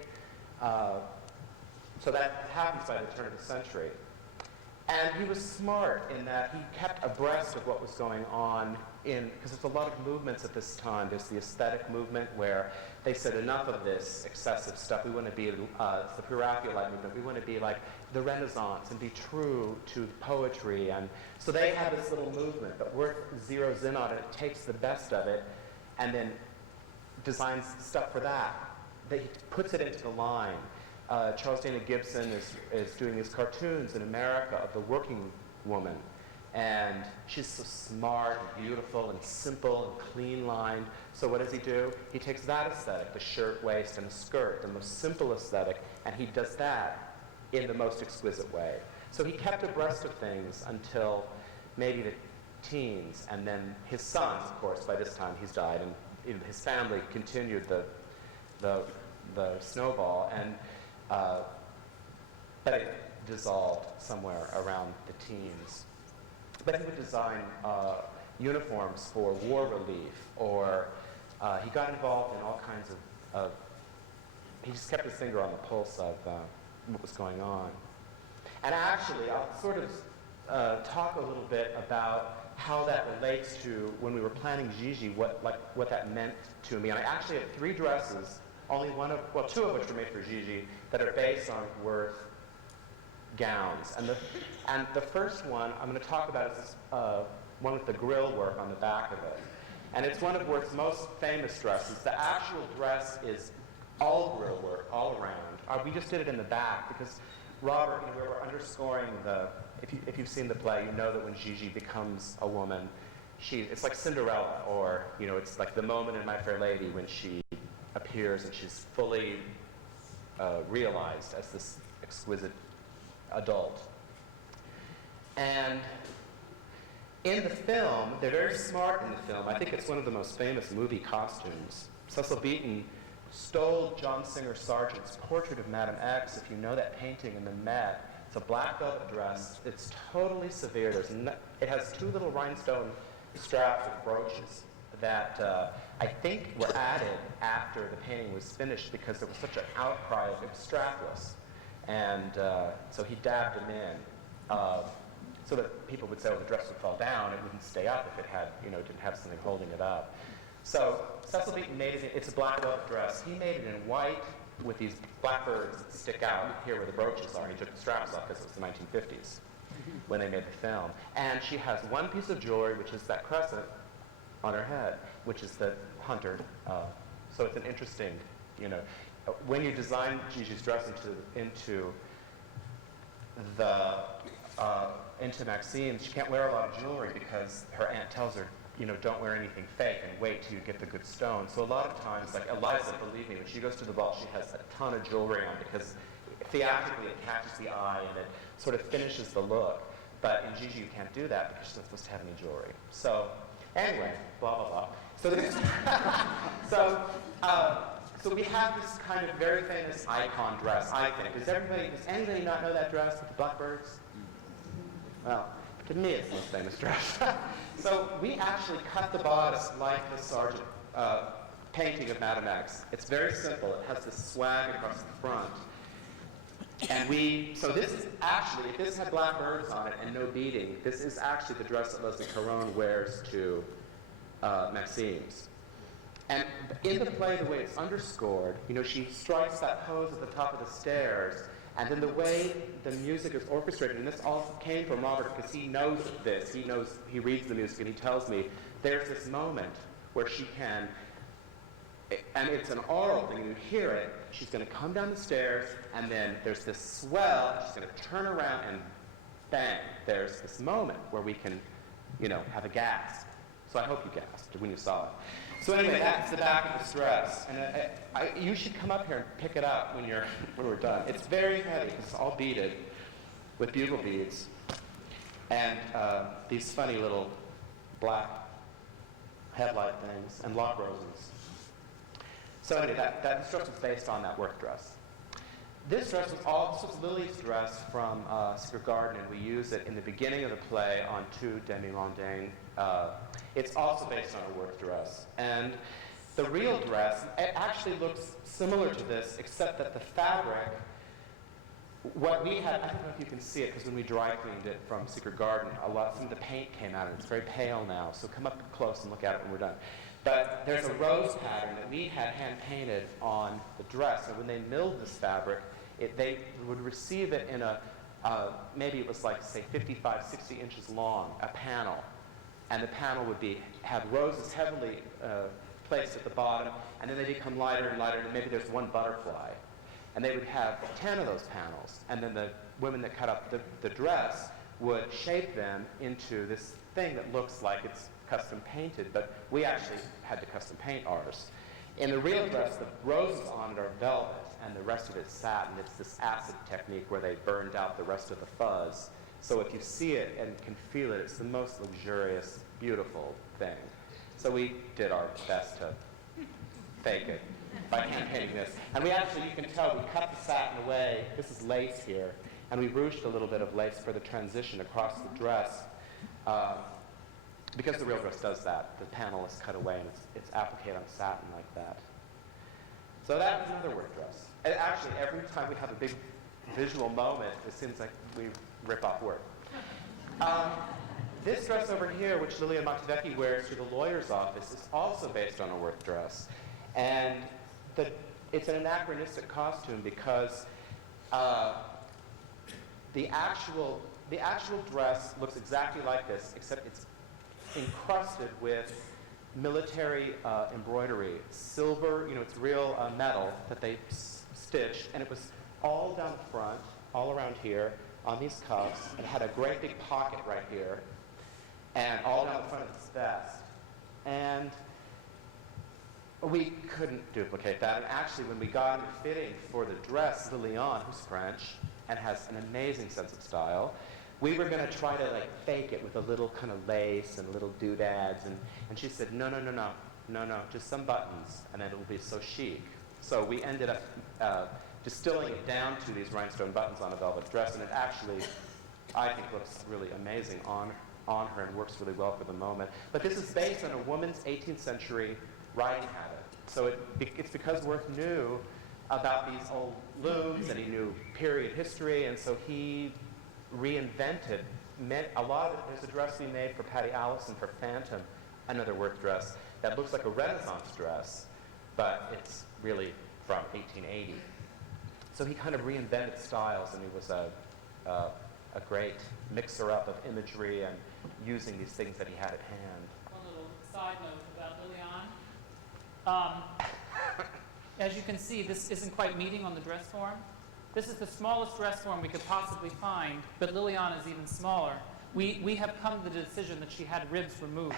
So that happens by the turn of the century. And he was smart in that he kept abreast of what was going on because there's a lot of movements at this time. There's the aesthetic movement where they said enough of this excessive stuff. We want to be, it's the Pre-Raphaelite movement. We want to be like the Renaissance and be true to poetry. And so they had this little movement, but Worth zeroes in on it, takes the best of it, and then designs stuff for that. He puts it into the line. Charles Dana Gibson is doing these cartoons in America of the working woman. And she's so smart and beautiful and simple and clean-lined. So what does he do? He takes that aesthetic, the shirt, waist, and a skirt, the most simple aesthetic, and he does that in the most exquisite way. So he kept abreast of things until maybe the teens, and then his sons, of course, by this time he's died, and his family continued the snowball, and but it dissolved somewhere around the teens. But he would design uniforms for war relief, or he got involved in all kinds of he just kept his finger on the pulse of what was going on. And actually, I'll sort of talk a little bit about how that relates to when we were planning Gigi, what that meant to me. And I actually have 3 dresses, two of which were made for Gigi, that are based on Worth gowns. And the first one I'm going to talk about is one with the grill work on the back of it. And it's one of Worth's most famous dresses. The actual dress is all grill work all around. We just did it in the back because Robert, we were underscoring if you've seen the play, you know that when Gigi becomes a woman, it's like Cinderella, or it's like the moment in My Fair Lady when she appears and she's fully realized as this exquisite adult. And in the film, they're very smart in the film. I think it's one of the most famous movie costumes. Cecil Beaton stole John Singer Sargent's portrait of Madame X. If you know that painting in the Met, it's a black velvet dress. It's totally severe. It has 2 little rhinestone straps with brooches that I think were added after the painting was finished because there was such an outcry of it was strapless. And so he dabbed them in so that people would say, oh, the dress would fall down. It wouldn't stay up if it had, didn't have something holding it up. So Cecil Beaton made it, it's a black velvet dress. He made it in white with these blackbirds that stick out here where the brooches are. He took the straps off because it was the 1950s when they made the film. And she has one piece of jewelry, which is that crescent on her head, which is the hunter. So it's an interesting, when you design Gigi's dress into Maxine's, she can't wear a lot of jewelry because her aunt tells her, don't wear anything fake and wait till you get the good stone. So a lot of times, like Eliza, believe me, when she goes to the ball, she has a ton of jewelry on because theatrically it catches the eye and it sort of finishes the look. But in Gigi, you can't do that because she's not supposed to have any jewelry. So anyway, blah, blah, blah. So this, so we have this kind of very famous icon dress, I think. Does anybody not know that dress with the blackbirds? Well, to me, it's the most famous dress. So we actually cut the bodice like the Sargent painting of Madame X. It's very simple. It has this swag across the front. And so this is actually, if this had blackbirds on it and no beading, this is actually the dress that Leslie Caron wears to Maxine's. And in the play, the way it's underscored, she strikes that pose at the top of the stairs, and then the way the music is orchestrated, and this all came from Robert because he knows this. He reads the music, and he tells me there's this moment where she can, and it's an oral thing, you hear it, she's going to come down the stairs, and then there's this swell, she's going to turn around, and bang, there's this moment where we can, have a gasp. So I hope you gasped when you saw it. So anyway, that's the back of this dress, and you should come up here and pick it up when we're done. It's very heavy. It's all beaded with bugle beads and these funny little black headlight things and lock roses. So anyway, that dress was based on that work dress. This dress was Lily's dress from Secret Garden, and we use it in the beginning of the play on Two Demi-Mondaines. It's also based on a work dress. And the real dress, it actually looks similar to this, except that the fabric, what we had, I don't know if you can see it, because when we dry cleaned it from Secret Garden, some of the paint came out, and it's very pale now, so come up close and look at it when we're done. But there's a rose pattern that we had hand-painted on the dress, and when they milled this fabric, they would receive it in maybe it was like, say, 55, 60 inches long, a panel. And the panel would have roses heavily placed at the bottom, and then they become lighter and lighter, and maybe there's one butterfly. And they would have 10 of those panels, and then the women that cut up the dress would shape them into this thing that looks like it's custom painted, but we actually had to custom paint ours. In the real dress, the roses on it are velvet, and the rest of it's satin. It's this acid technique where they burned out the rest of the fuzz. So if you see it and can feel it, it's the most luxurious, beautiful thing. So we did our best to fake it by hand-painting this. And we actually, you can tell, we cut the satin away. This is lace here. And we ruched a little bit of lace for the transition across the dress. Because the real dress does that. The panel is cut away and it's appliqued on satin like that. So that's another work dress. And actually, every time we have a big visual moment, it seems like we rip off work. This dress over here, which Lilian Montevecchi wears to the lawyer's office, is also based on a work dress. And it's an anachronistic costume because the actual dress looks exactly like this, except it's encrusted with military embroidery, silver, it's real metal that they stitched, and it was all down the front, all around here, on these cuffs, and it had a great big pocket right here, and all down the front of this vest. And we couldn't duplicate that. And actually, when we got into fitting for the dress, Lilian, who's French, and has an amazing sense of style, we were going to try to fake it with a little kind of lace and little doodads, and she said, no, just some buttons, and then it will be so chic. So we ended up distilling it down to these rhinestone buttons on a velvet dress, and it actually, I think, looks really amazing on on her and works really well for the moment. But this is based on a woman's 18th century writing habit. So it's because Worth knew about these old looms and he knew period history, and so he reinvented a lot of it. There's a dress we made for Patty Allison for Phantom, another Worth dress, that looks like a Renaissance dress, but it's really from 1880. So he kind of reinvented styles, and he was a great mixer-up of imagery and using these things that he had at hand. One little side note about Liliane. As you can see, this isn't quite meeting on the dress form. This is the smallest dress form we could possibly find, but Liliane is even smaller. We have come to the decision that she had ribs removed.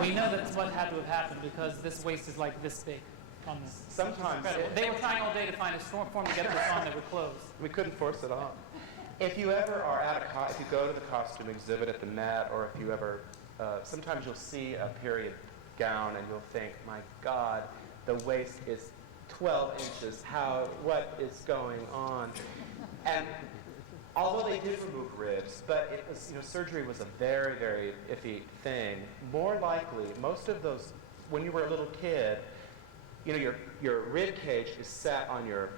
We know that's what had to have happened because this waist is like this big on this. Sometimes They were trying all day to find a form to get this on that would close. we couldn't force it on. If you ever are if you go to the costume exhibit at the Met, or if you ever, sometimes you'll see a period gown and you'll think, my God, the waist is 12 inches. What is going on? And although they did remove ribs, but it was, surgery was a very, very iffy thing. More likely, most of those, when you were a little kid, your rib cage is set on your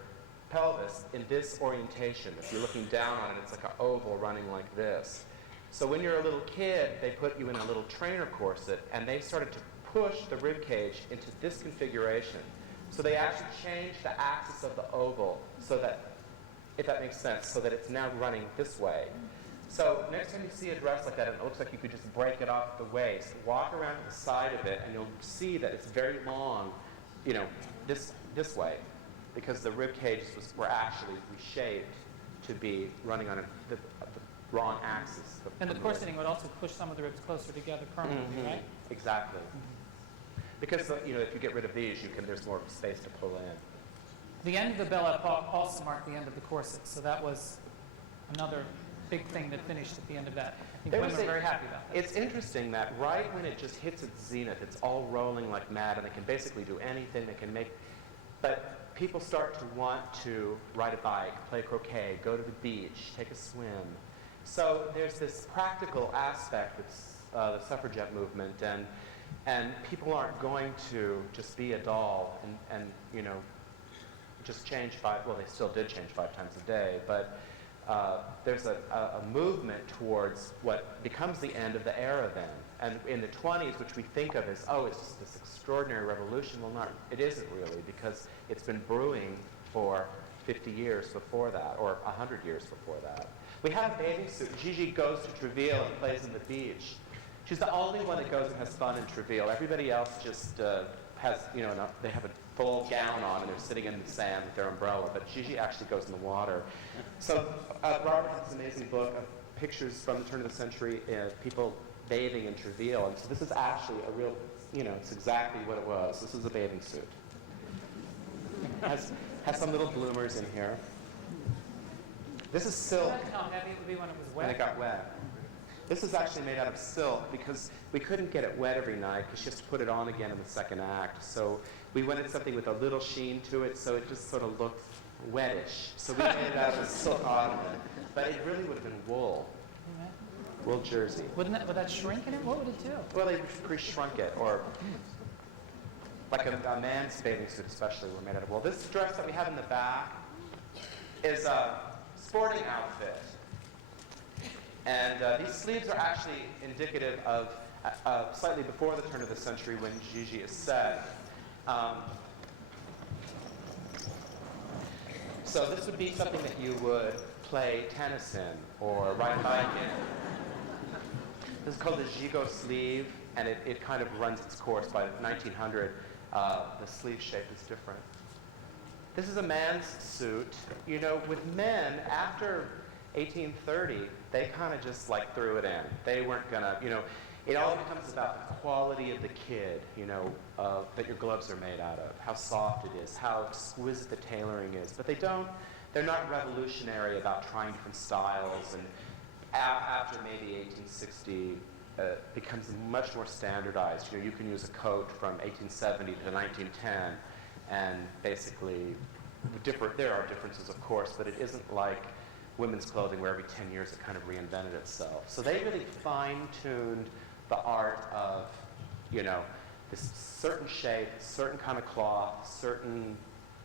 pelvis in this orientation. If you're looking down on it, it's like an oval running like this. So when you're a little kid, they put you in a little trainer corset, and they started to push the rib cage into this configuration. So they actually changed the axis of the oval so that, if that makes sense, so that it's now running this way. So next time you see a dress like that, and it looks like you could just break it off the waist, walk around to the side of it, and you'll see that it's very long, this way, because the rib cages were actually reshaped to be running on the wrong axis. And the corseting would also push some of the ribs closer together permanently, right? Exactly. Because if you get rid of these, there's more space to pull in. The end of the Belle Epoque also marked the end of the corset, so that was another big thing that finished at the end of that. I think women were very happy about that. It's interesting that right when it just hits its zenith, it's all rolling like mad, and they can basically do anything they can make. But people start to want to ride a bike, play croquet, go to the beach, take a swim. So there's this practical aspect of the suffragette movement, and people aren't going to just be a doll and just change they still did change 5 times a day, but there's a movement towards what becomes the end of the era then. And in the 20s, which we think of as, it's just this extraordinary revolution, it isn't really, because it's been brewing for 50 years before that, or 100 years before that. We have a bathing suit. Gigi goes to Treville and plays on the beach. She's the only one that goes and has fun in Treville. Everybody else just has, they have a full gown on and they're sitting in the sand with their umbrella, but Gigi actually goes in the water. So Robert has an amazing book of pictures from the turn of the century, people bathing in Treville, and so this is actually a real, it's exactly what it was. This is a bathing suit. Has some little bloomers in here. This is silk. Imagine how heavy it would be when it was When wet. it got wet. This is actually made out of silk because we couldn't get it wet every night because she has to put it on again in the second act. So we wanted something with a little sheen to it, so it just sort of looked wettish. So we made it out of a silk ornament. But it really would have been wool. Wool jersey. Would that shrink in it? What would it do? Well, they pre-shrunk it, or like a man's bathing suit especially were made out of wool. This dress that we have in the back is a sporting outfit. And these sleeves are actually indicative of slightly before the turn of the century when Gigi is set. So this would be something that you would play tennis in or ride a bike in. This is called the Jigo Sleeve, and it kind of runs its course. By 1900, the sleeve shape is different. This is a man's suit. With men, after 1830, they kind of just threw it in. They weren't gonna, it all becomes about the quality of the kid, that your gloves are made out of, how soft it is, how exquisite the tailoring is. But they're not revolutionary about trying different styles. And after maybe 1860, becomes much more standardized. You can use a coat from 1870 to 1910, and basically, there are differences, of course, but it isn't like women's clothing where every 10 years it kind of reinvented itself. So they really fine-tuned the art of, you know, this certain shape, certain kind of cloth, certain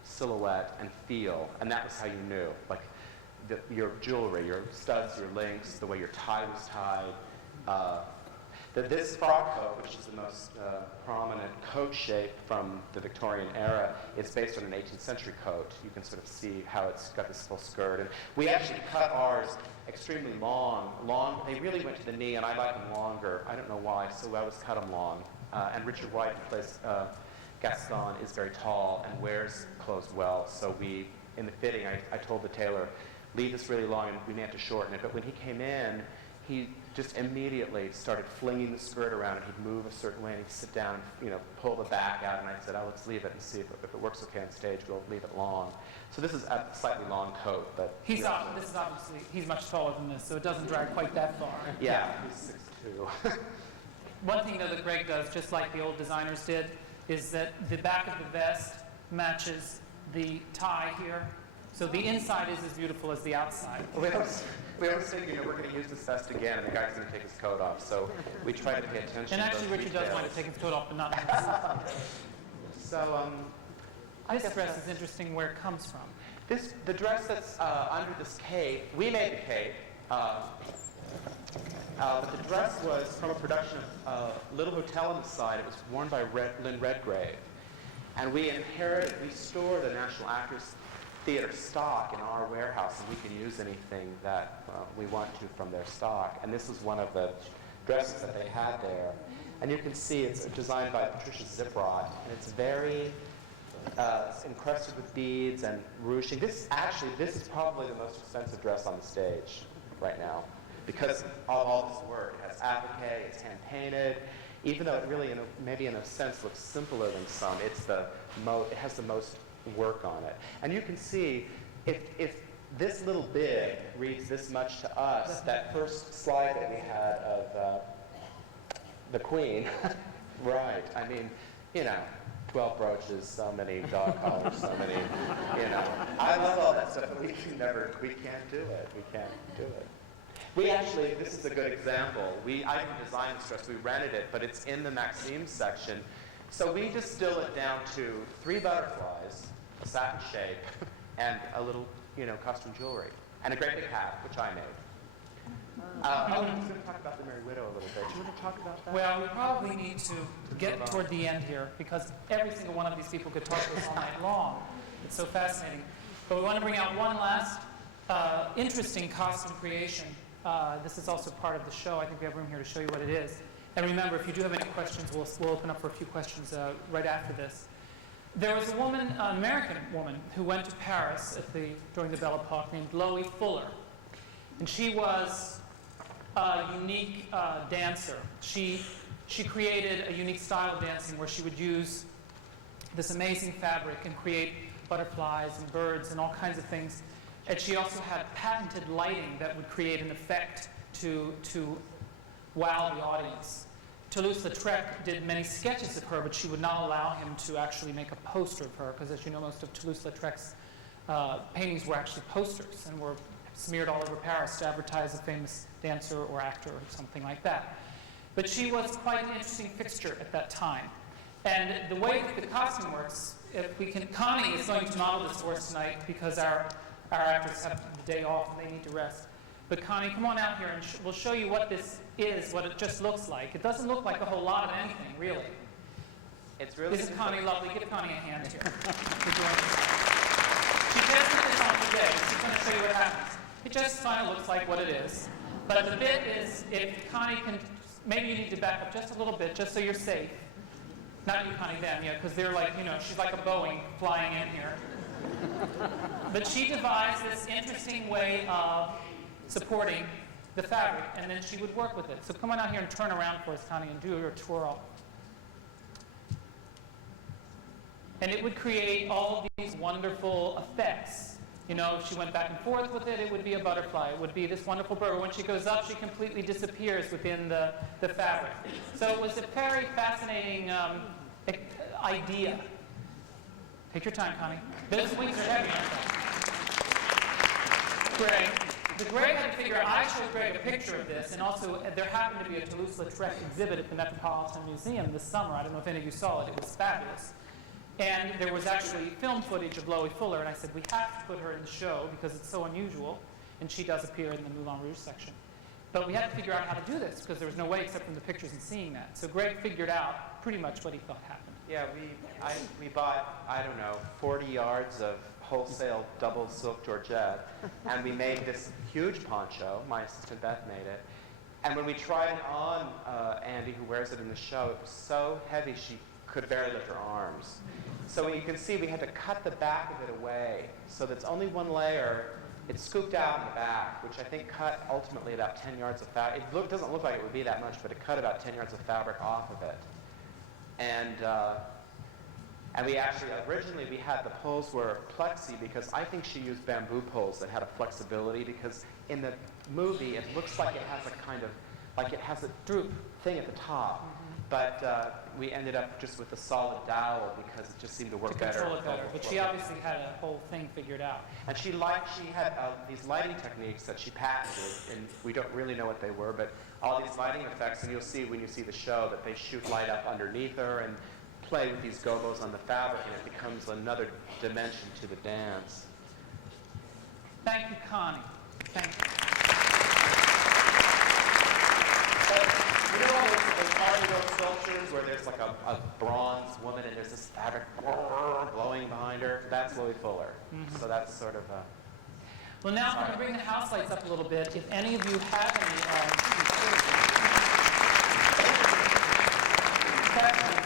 silhouette and feel, and that was how you knew. Like your jewelry, your studs, your links, the way your tie was tied. This frock coat, which is the most prominent coat shape from the Victorian era, is based on an 18th century coat. You can sort of see how it's got this full skirt. And we actually cut ours extremely long. They really went to the knee, and I like them longer. I don't know why, so I always cut them long. And Richard White, who plays Gaston, is very tall and wears clothes well. So we, in the fitting, I told the tailor, leave this really long, and we may have to shorten it. But when he came in, he just immediately started flinging the skirt around, and he'd move a certain way, and he'd sit down and, you know, pull the back out, and I said, oh, let's leave it and see if it works okay on stage, we'll leave it long. So this is a slightly long coat, but... This is obviously, he's much taller than this, so it doesn't drag quite that far. Yeah, he's 6'2". One thing, though, that Gregg does, just like the old designers did, is that the back of the vest matches the tie here. So the inside is as beautiful as the outside. We always think, you know, we're going to use this vest again, and the guy's going to take his coat off. So we try to pay attention And to actually, those Richard details. does want to take his coat off, but not this. So, This dress is interesting where it comes from. the dress that's under this cape, we made the cape, but the dress was from a production of Little Hotel on the Side. It was worn by Lynn Redgrave. And we store the National Actors Theater stock in our warehouse, and we can use anything that we want to from their stock. And this is one of the dresses that they had there. And you can see it's designed by Patricia Ziprot, and it's very encrusted with beads and ruching. This is probably the most expensive dress on the stage right now, because of all this work. It has applique, it's hand-painted. Even though it really, maybe in a sense, looks simpler than some, it has the most work on it. And you can see, if this little bib reads this much to us, that first slide that we had of the Queen, right, I mean, you know, 12 brooches, so many dog collars, so many, you know. I love all that stuff, but we can't do it. We can't do it. We actually, this is a good example. I didn't design this dress, we rented it, but it's in the Maxim section. So we distill it down to 3 butterflies, a satin shape, and a little, you know, costume jewelry, and a great big hat, which I made. I was going to talk about the Merry Widow a little bit. Do you want to talk about that? Well, we probably need to get toward the end here, because every single one of these people could talk to us all night long. It's so fascinating. But we want to bring out one last interesting costume creation. This is also part of the show. I think we have room here to show you what it is. And remember, if you do have any questions, we'll open up for a few questions right after this. There was an American woman, who went to Paris during the Belle Epoque named Louie Fuller. And she was a unique dancer. She created a unique style of dancing where she would use this amazing fabric and create butterflies and birds and all kinds of things. And she also had patented lighting that would create an effect to wow the audience. Toulouse-Lautrec did many sketches of her, but she would not allow him to actually make a poster of her, because as you know, most of Toulouse-Lautrec's paintings were actually posters and were smeared all over Paris to advertise a famous dancer or actor or something like that. But she was quite an interesting fixture at that time. And the way that the costume works, Connie is going to model this for us tonight, because our actors have the day off and they need to rest. But Connie, come on out here and we'll show you what this is, what it just looks like. It doesn't look like a whole lot of anything, really. It's really Isn't Connie lovely? Give Connie a hand here. She tested this on today. She's going to show you what happens. It just kind of looks like what it is. But the bit is, if Connie can, maybe you need to back up just a little bit, just so you're safe. Not you, Connie, them, yeah, because they're like, you know, she's like a Boeing flying in here. But she devised this interesting way of supporting the fabric, and then she would work with it. So come on out here and turn around for us, Connie, and do your twirl. And it would create all of these wonderful effects. You know, if she went back and forth with it, it would be a butterfly. It would be this wonderful bird. When she goes up, she completely disappears within the fabric. So it was a very fascinating idea. Take your time, Connie. Those wings are heavy, aren't they? Gregg, the Gregg had to figure out, I showed Gregg a picture of this, and also there happened to be a Toulouse-Lautrec exhibit at the Metropolitan Museum this summer. I don't know if any of you saw it. It was fabulous. And there was actually film footage of Louie Fuller, and I said, we have to put her in the show because it's so unusual, and she does appear in the Moulin Rouge section. But we had to figure out how to do this because there was no way except from the pictures and seeing that. So Gregg figured out pretty much what he thought happened. Yeah, we bought, I don't know, 40 yards of wholesale double silk Georgette, and we made this huge poncho. My assistant Beth made it. And when we tried it on Andy, who wears it in the show, it was so heavy she could barely lift her arms. So you can see we had to cut the back of it away so that's only one layer. It's scooped out in the back, which I think cut ultimately about 10 yards of fabric. It doesn't look like it would be that much, but it cut about 10 yards of fabric off of it. And we actually, originally we had the poles were plexi because I think she used bamboo poles that had a flexibility because in the movie it looks like it has a kind of, like it has a droop thing at the top. But we ended up just with a solid dowel because it just seemed to work better. To control it better, but she obviously had a whole thing figured out. And she had these lighting techniques that she patented, and we don't really know what they were, but all these lighting effects, and you'll see when you see the show that they shoot light up underneath her and play with these gobos on the fabric, and it becomes another dimension to the dance. Thank you, Connie. Thank you. You know all those Art Deco sculptures where there's like a bronze woman and there's this fabric glowing behind her? That's Louie Fuller. So that's sort of a... Well, now I'm going to bring the house lights up a little bit. If any of you have any questions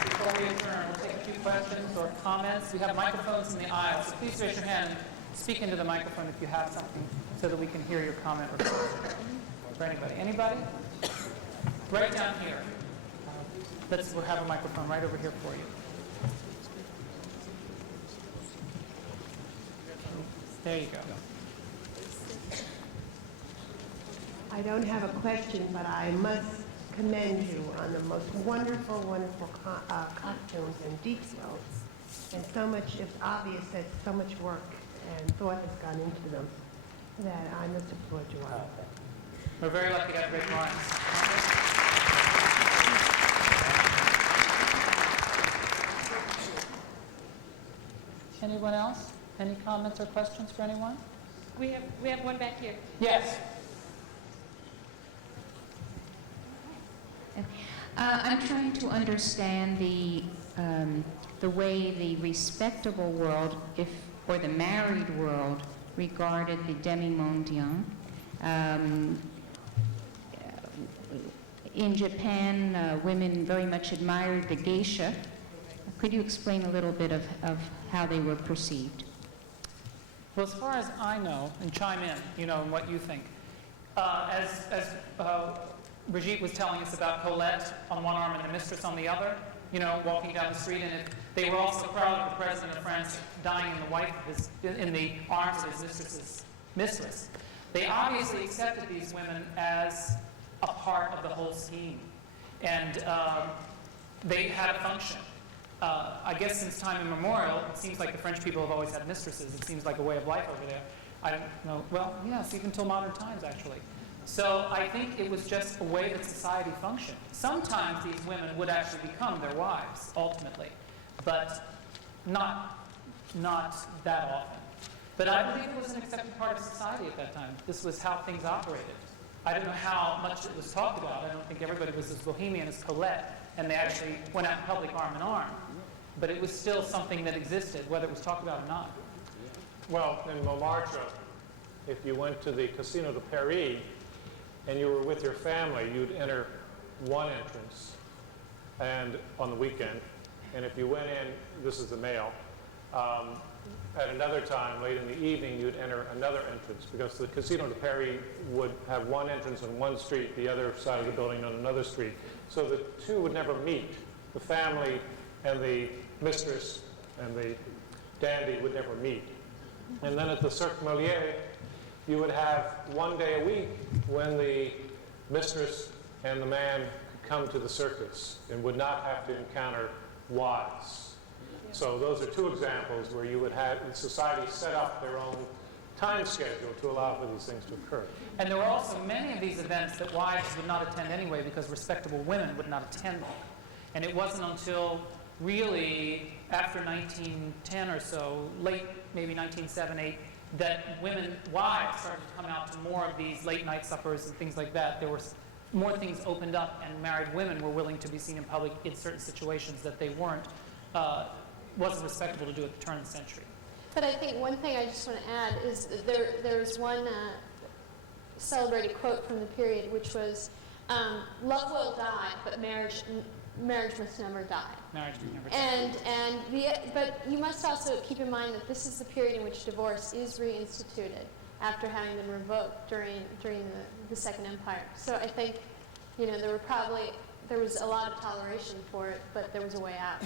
before we adjourn, we'll take a few questions or comments. We have microphones in the aisle, so please raise your hand and speak into the microphone if you have something so that we can hear your comment or question. For anybody. Anybody? Right down here. We'll have a microphone right over here for you. There you go. I don't have a question, but I must commend you on the most wonderful, wonderful costumes and details. And so much, it's obvious that so much work and thought has gone into them that I must applaud you on it. We're very lucky to have Gregg Barnes. Anyone else? Any comments or questions for anyone? We have one back here. Yes. I'm trying to understand the way the respectable world, or the married world, regarded the demi-mondaine. In Japan, women very much admired the geisha. Could you explain a little bit of how they were perceived? Well, as far as I know, and chime in, and what you think. As Brigitte was telling us about Colette on one arm and the mistress on the other, walking down the street, and they were also proud of the president of France dying in the arms of his mistress's mistress. They obviously accepted these women as a part of the whole scheme, and they had a function. I guess since time immemorial, it seems like the French people have always had mistresses. It seems like a way of life over there. I don't know. Well, yes, even till modern times, actually. So I think it was just a way that society functioned. Sometimes these women would actually become their wives, ultimately, but not that often. But I believe it was an accepted part of society at that time. This was how things operated. I don't know how much it was talked about. I don't think everybody was as bohemian as Colette, and they actually went out in public arm in arm. But it was still something that existed, whether it was talked about or not. Well, in Montmartre, if you went to the Casino de Paris and you were with your family, you'd enter one entrance and on the weekend. And if you went in, this is the male, at another time, late in the evening, you'd enter another entrance because the Casino de Paris would have one entrance on one street, the other side of the building on another street. So the two would never meet. The family and the mistress and the dandy would never meet. And then at the Cirque Molière, you would have one day a week when the mistress and the man could come to the circus and would not have to encounter wives. So those are two examples where you would have society set up their own time schedule to allow for these things to occur. And there were also many of these events that wives would not attend anyway because respectable women would not attend them. And it wasn't until really after 1910 or so, late maybe 1907, 8, that women, wives, started to come out to more of these late night suppers and things like that. There were more things opened up, and married women were willing to be seen in public in certain situations that they wasn't respectable to do at the turn of the century. But I think one thing I just want to add is that there's one celebrated quote from the period, which was, "Love will die, but marriage must never die." Marriage never died. But you must also keep in mind that this is the period in which divorce is reinstituted after having been revoked during the Second Empire. So I think, there was a lot of toleration for it, but there was a way out.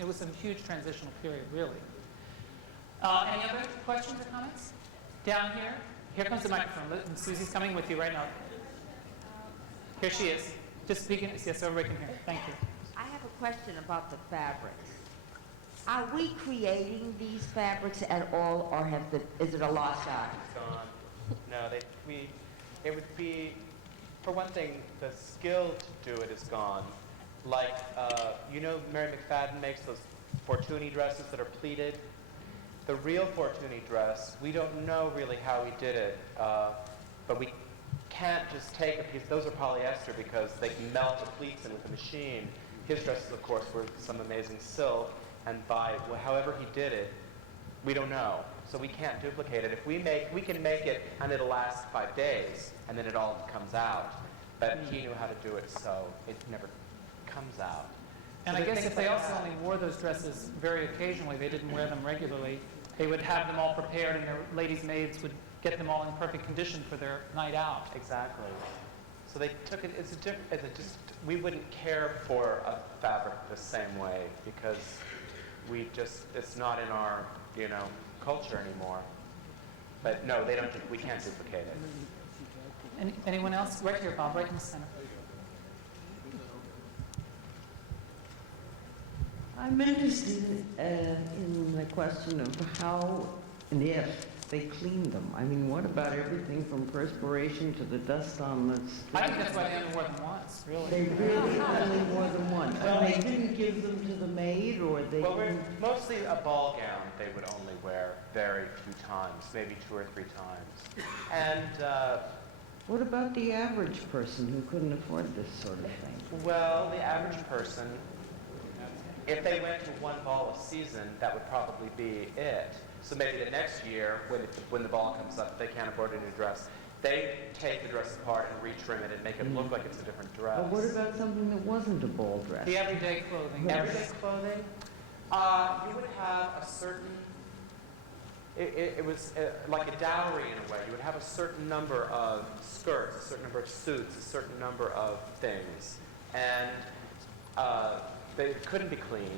It was a huge transitional period, really. Any other questions or comments? Down here. Here comes the microphone. Susie's coming with you right now. Here she is. Just speak in, yes, everybody can hear. Thank you. I have a question about the fabrics. Are we creating these fabrics at all, or is it a lost art? It's gone. No, it would be, for one thing, the skill to do it is gone. Like, Mary McFadden makes those Fortuny dresses that are pleated. The real Fortuny dress, we don't know really how he did it, but we can't just take a piece. Those are polyester because they can melt the pleats in with a machine. His dresses, of course, were some amazing silk, and by however he did it, we don't know. So we can't duplicate it. We can make it, and it'll last 5 days, and then it all comes out. But he knew how to do it, so it never comes out. And So I guess things if they like also that. only wore those dresses very occasionally, they didn't wear them regularly, they would have them all prepared, and their ladies' maids would get them all in perfect condition for their night out. Exactly. So they took it. We wouldn't care for a fabric the same way because it's not in our culture anymore. But no, they don't. We can't duplicate it. Anyone else? Right here, Bob, right in the center. I'm interested in the question of how and if they cleaned them. I mean, what about everything from perspiration to the dust on the skin? I think that's why they only wore them once, really. They really only wore them once. Well, And they didn't give them to the maid, or they Well, didn't... mostly a ball gown they would only wear very few times, maybe 2 or 3 times. And What about the average person who couldn't afford this sort of thing? well, the average person, if they went to one ball a season, that would probably be it. So maybe the next year, when the ball comes up, they can't afford a new dress. They take the dress apart and retrim it and make it look like it's a different dress. But what about something that wasn't a ball dress? The everyday clothing. Everyday clothing, you would have a certain, it was like a dowry in a way. You would have a certain number of skirts, a certain number of suits, a certain number of things. And they couldn't be cleaned,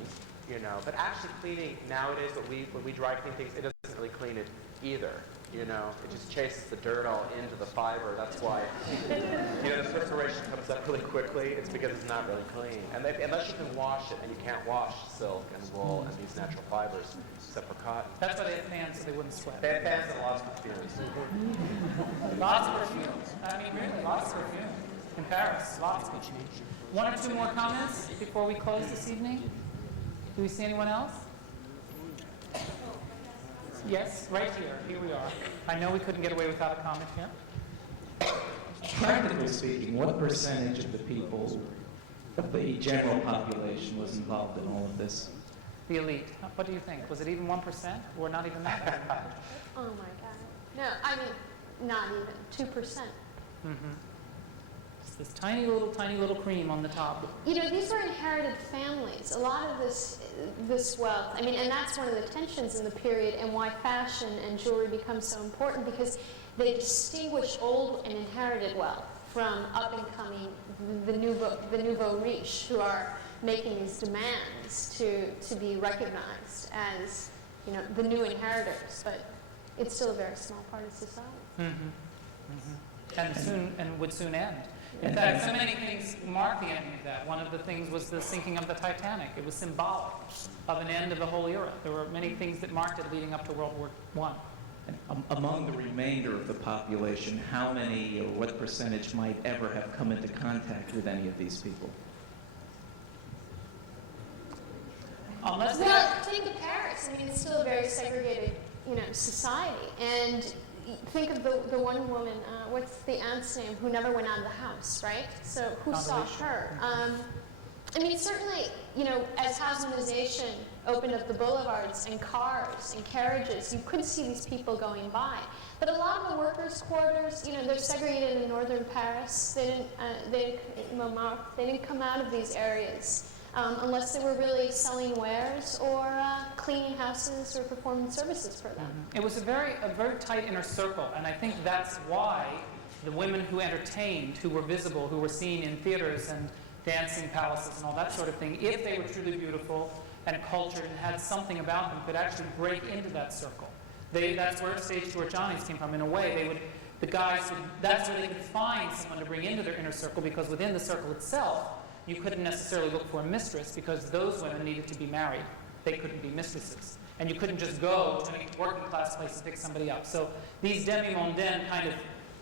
But actually cleaning nowadays, when we dry clean things, it doesn't really clean it either. It just chases the dirt all into the fiber. That's why, the perspiration comes up really quickly. It's because it's not really clean. And unless you can wash it, and you can't wash silk and wool and these natural fibers, except for cotton. That's why they had fans so they wouldn't sweat. They had fans and lots of perfumes. Lots of perfumes. I mean, really, lots of perfume. In Paris, lots of perfume. 1 or 2 more comments before we close this evening? Do we see anyone else? Yes, right here. Here we are. I know we couldn't get away without a comment here. Practically speaking, what percentage of the people, of the general population, was involved in all of this? The elite. What do you think? Was it even 1% or not even that? Oh my God. No, I mean, not even 2%. Mm-hmm. Just this tiny little cream on the top. These were inherited families. A lot of this wealth, and that's one of the tensions in the period and why fashion and jewelry become so important, because they distinguish old and inherited wealth from up-and-coming, the nouveau riche, who are making these demands to be recognized as, the new inheritors. But it's still a very small part of society. Mm-hmm. Mm-hmm. And would soon end. In fact, so many things mark the ending of that. One of the things was the sinking of the Titanic. It was symbolic of an end of the whole era. There were many things that marked it leading up to World War I. Among the remainder of the population, how many or what percentage might ever have come into contact with any of these people? Unless Well, think of Paris. I mean, it's still a very segregated, society. And think of the one woman, what's the aunt's name, who never went out of the house, right? So who saw her? I mean, certainly, as housemanization opened up the boulevards and cars and carriages, you could see these people going by. But a lot of the workers' quarters, they're segregated in northern Paris. They didn't come out of these areas unless they were really selling wares or cleaning houses or performing services for them. It was a very tight inner circle, and I think that's why the women who entertained, who were visible, who were seen in theaters and dancing palaces and all that sort of thing, if they were truly beautiful and cultured and had something about them, could actually break into that circle. That's where stage door Johnnies came from. In a way, that's where they could find someone to bring into their inner circle, because within the circle itself, you couldn't necessarily look for a mistress, because those women needed to be married. They couldn't be mistresses. And you couldn't just go to a working class place and pick somebody up. So these demi-mondaines kind of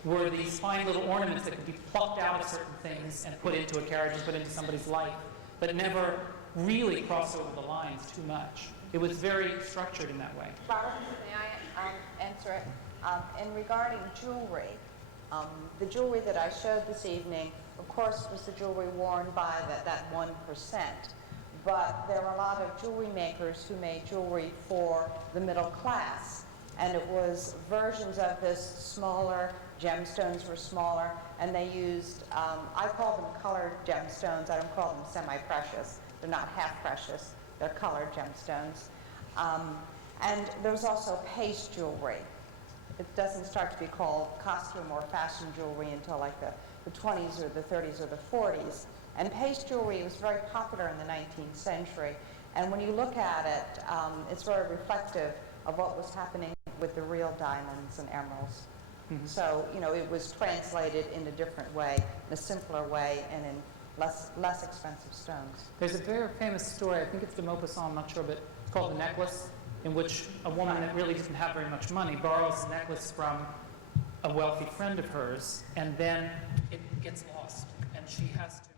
were these fine little ornaments that could be plucked out of certain things and put into a carriage and put into somebody's life, but never really cross over the lines too much. It was very structured in that way. Robert, may I answer it? In regarding jewelry, the jewelry that I showed this evening, of course, was the jewelry worn by that 1%. But there were a lot of jewelry makers who made jewelry for the middle class. And it was versions of this smaller, gemstones were smaller, and they used, I call them colored gemstones. I don't call them semi-precious. They're not half precious. They're colored gemstones. And there's also paste jewelry. It doesn't start to be called costume or fashion jewelry until like the 20s or the 30s or the 40s. And paste jewelry was very popular in the 19th century. And when you look at it, it's very reflective of what was happening with the real diamonds and emeralds. Mm-hmm. So, it was translated in a different way, in a simpler way, and in less expensive stones. There's a very famous story, I think it's de Maupassant, I'm not sure, but it's called The Necklace, in which a woman that really didn't have very much money borrows a necklace from a wealthy friend of hers, and then it gets lost, and she has to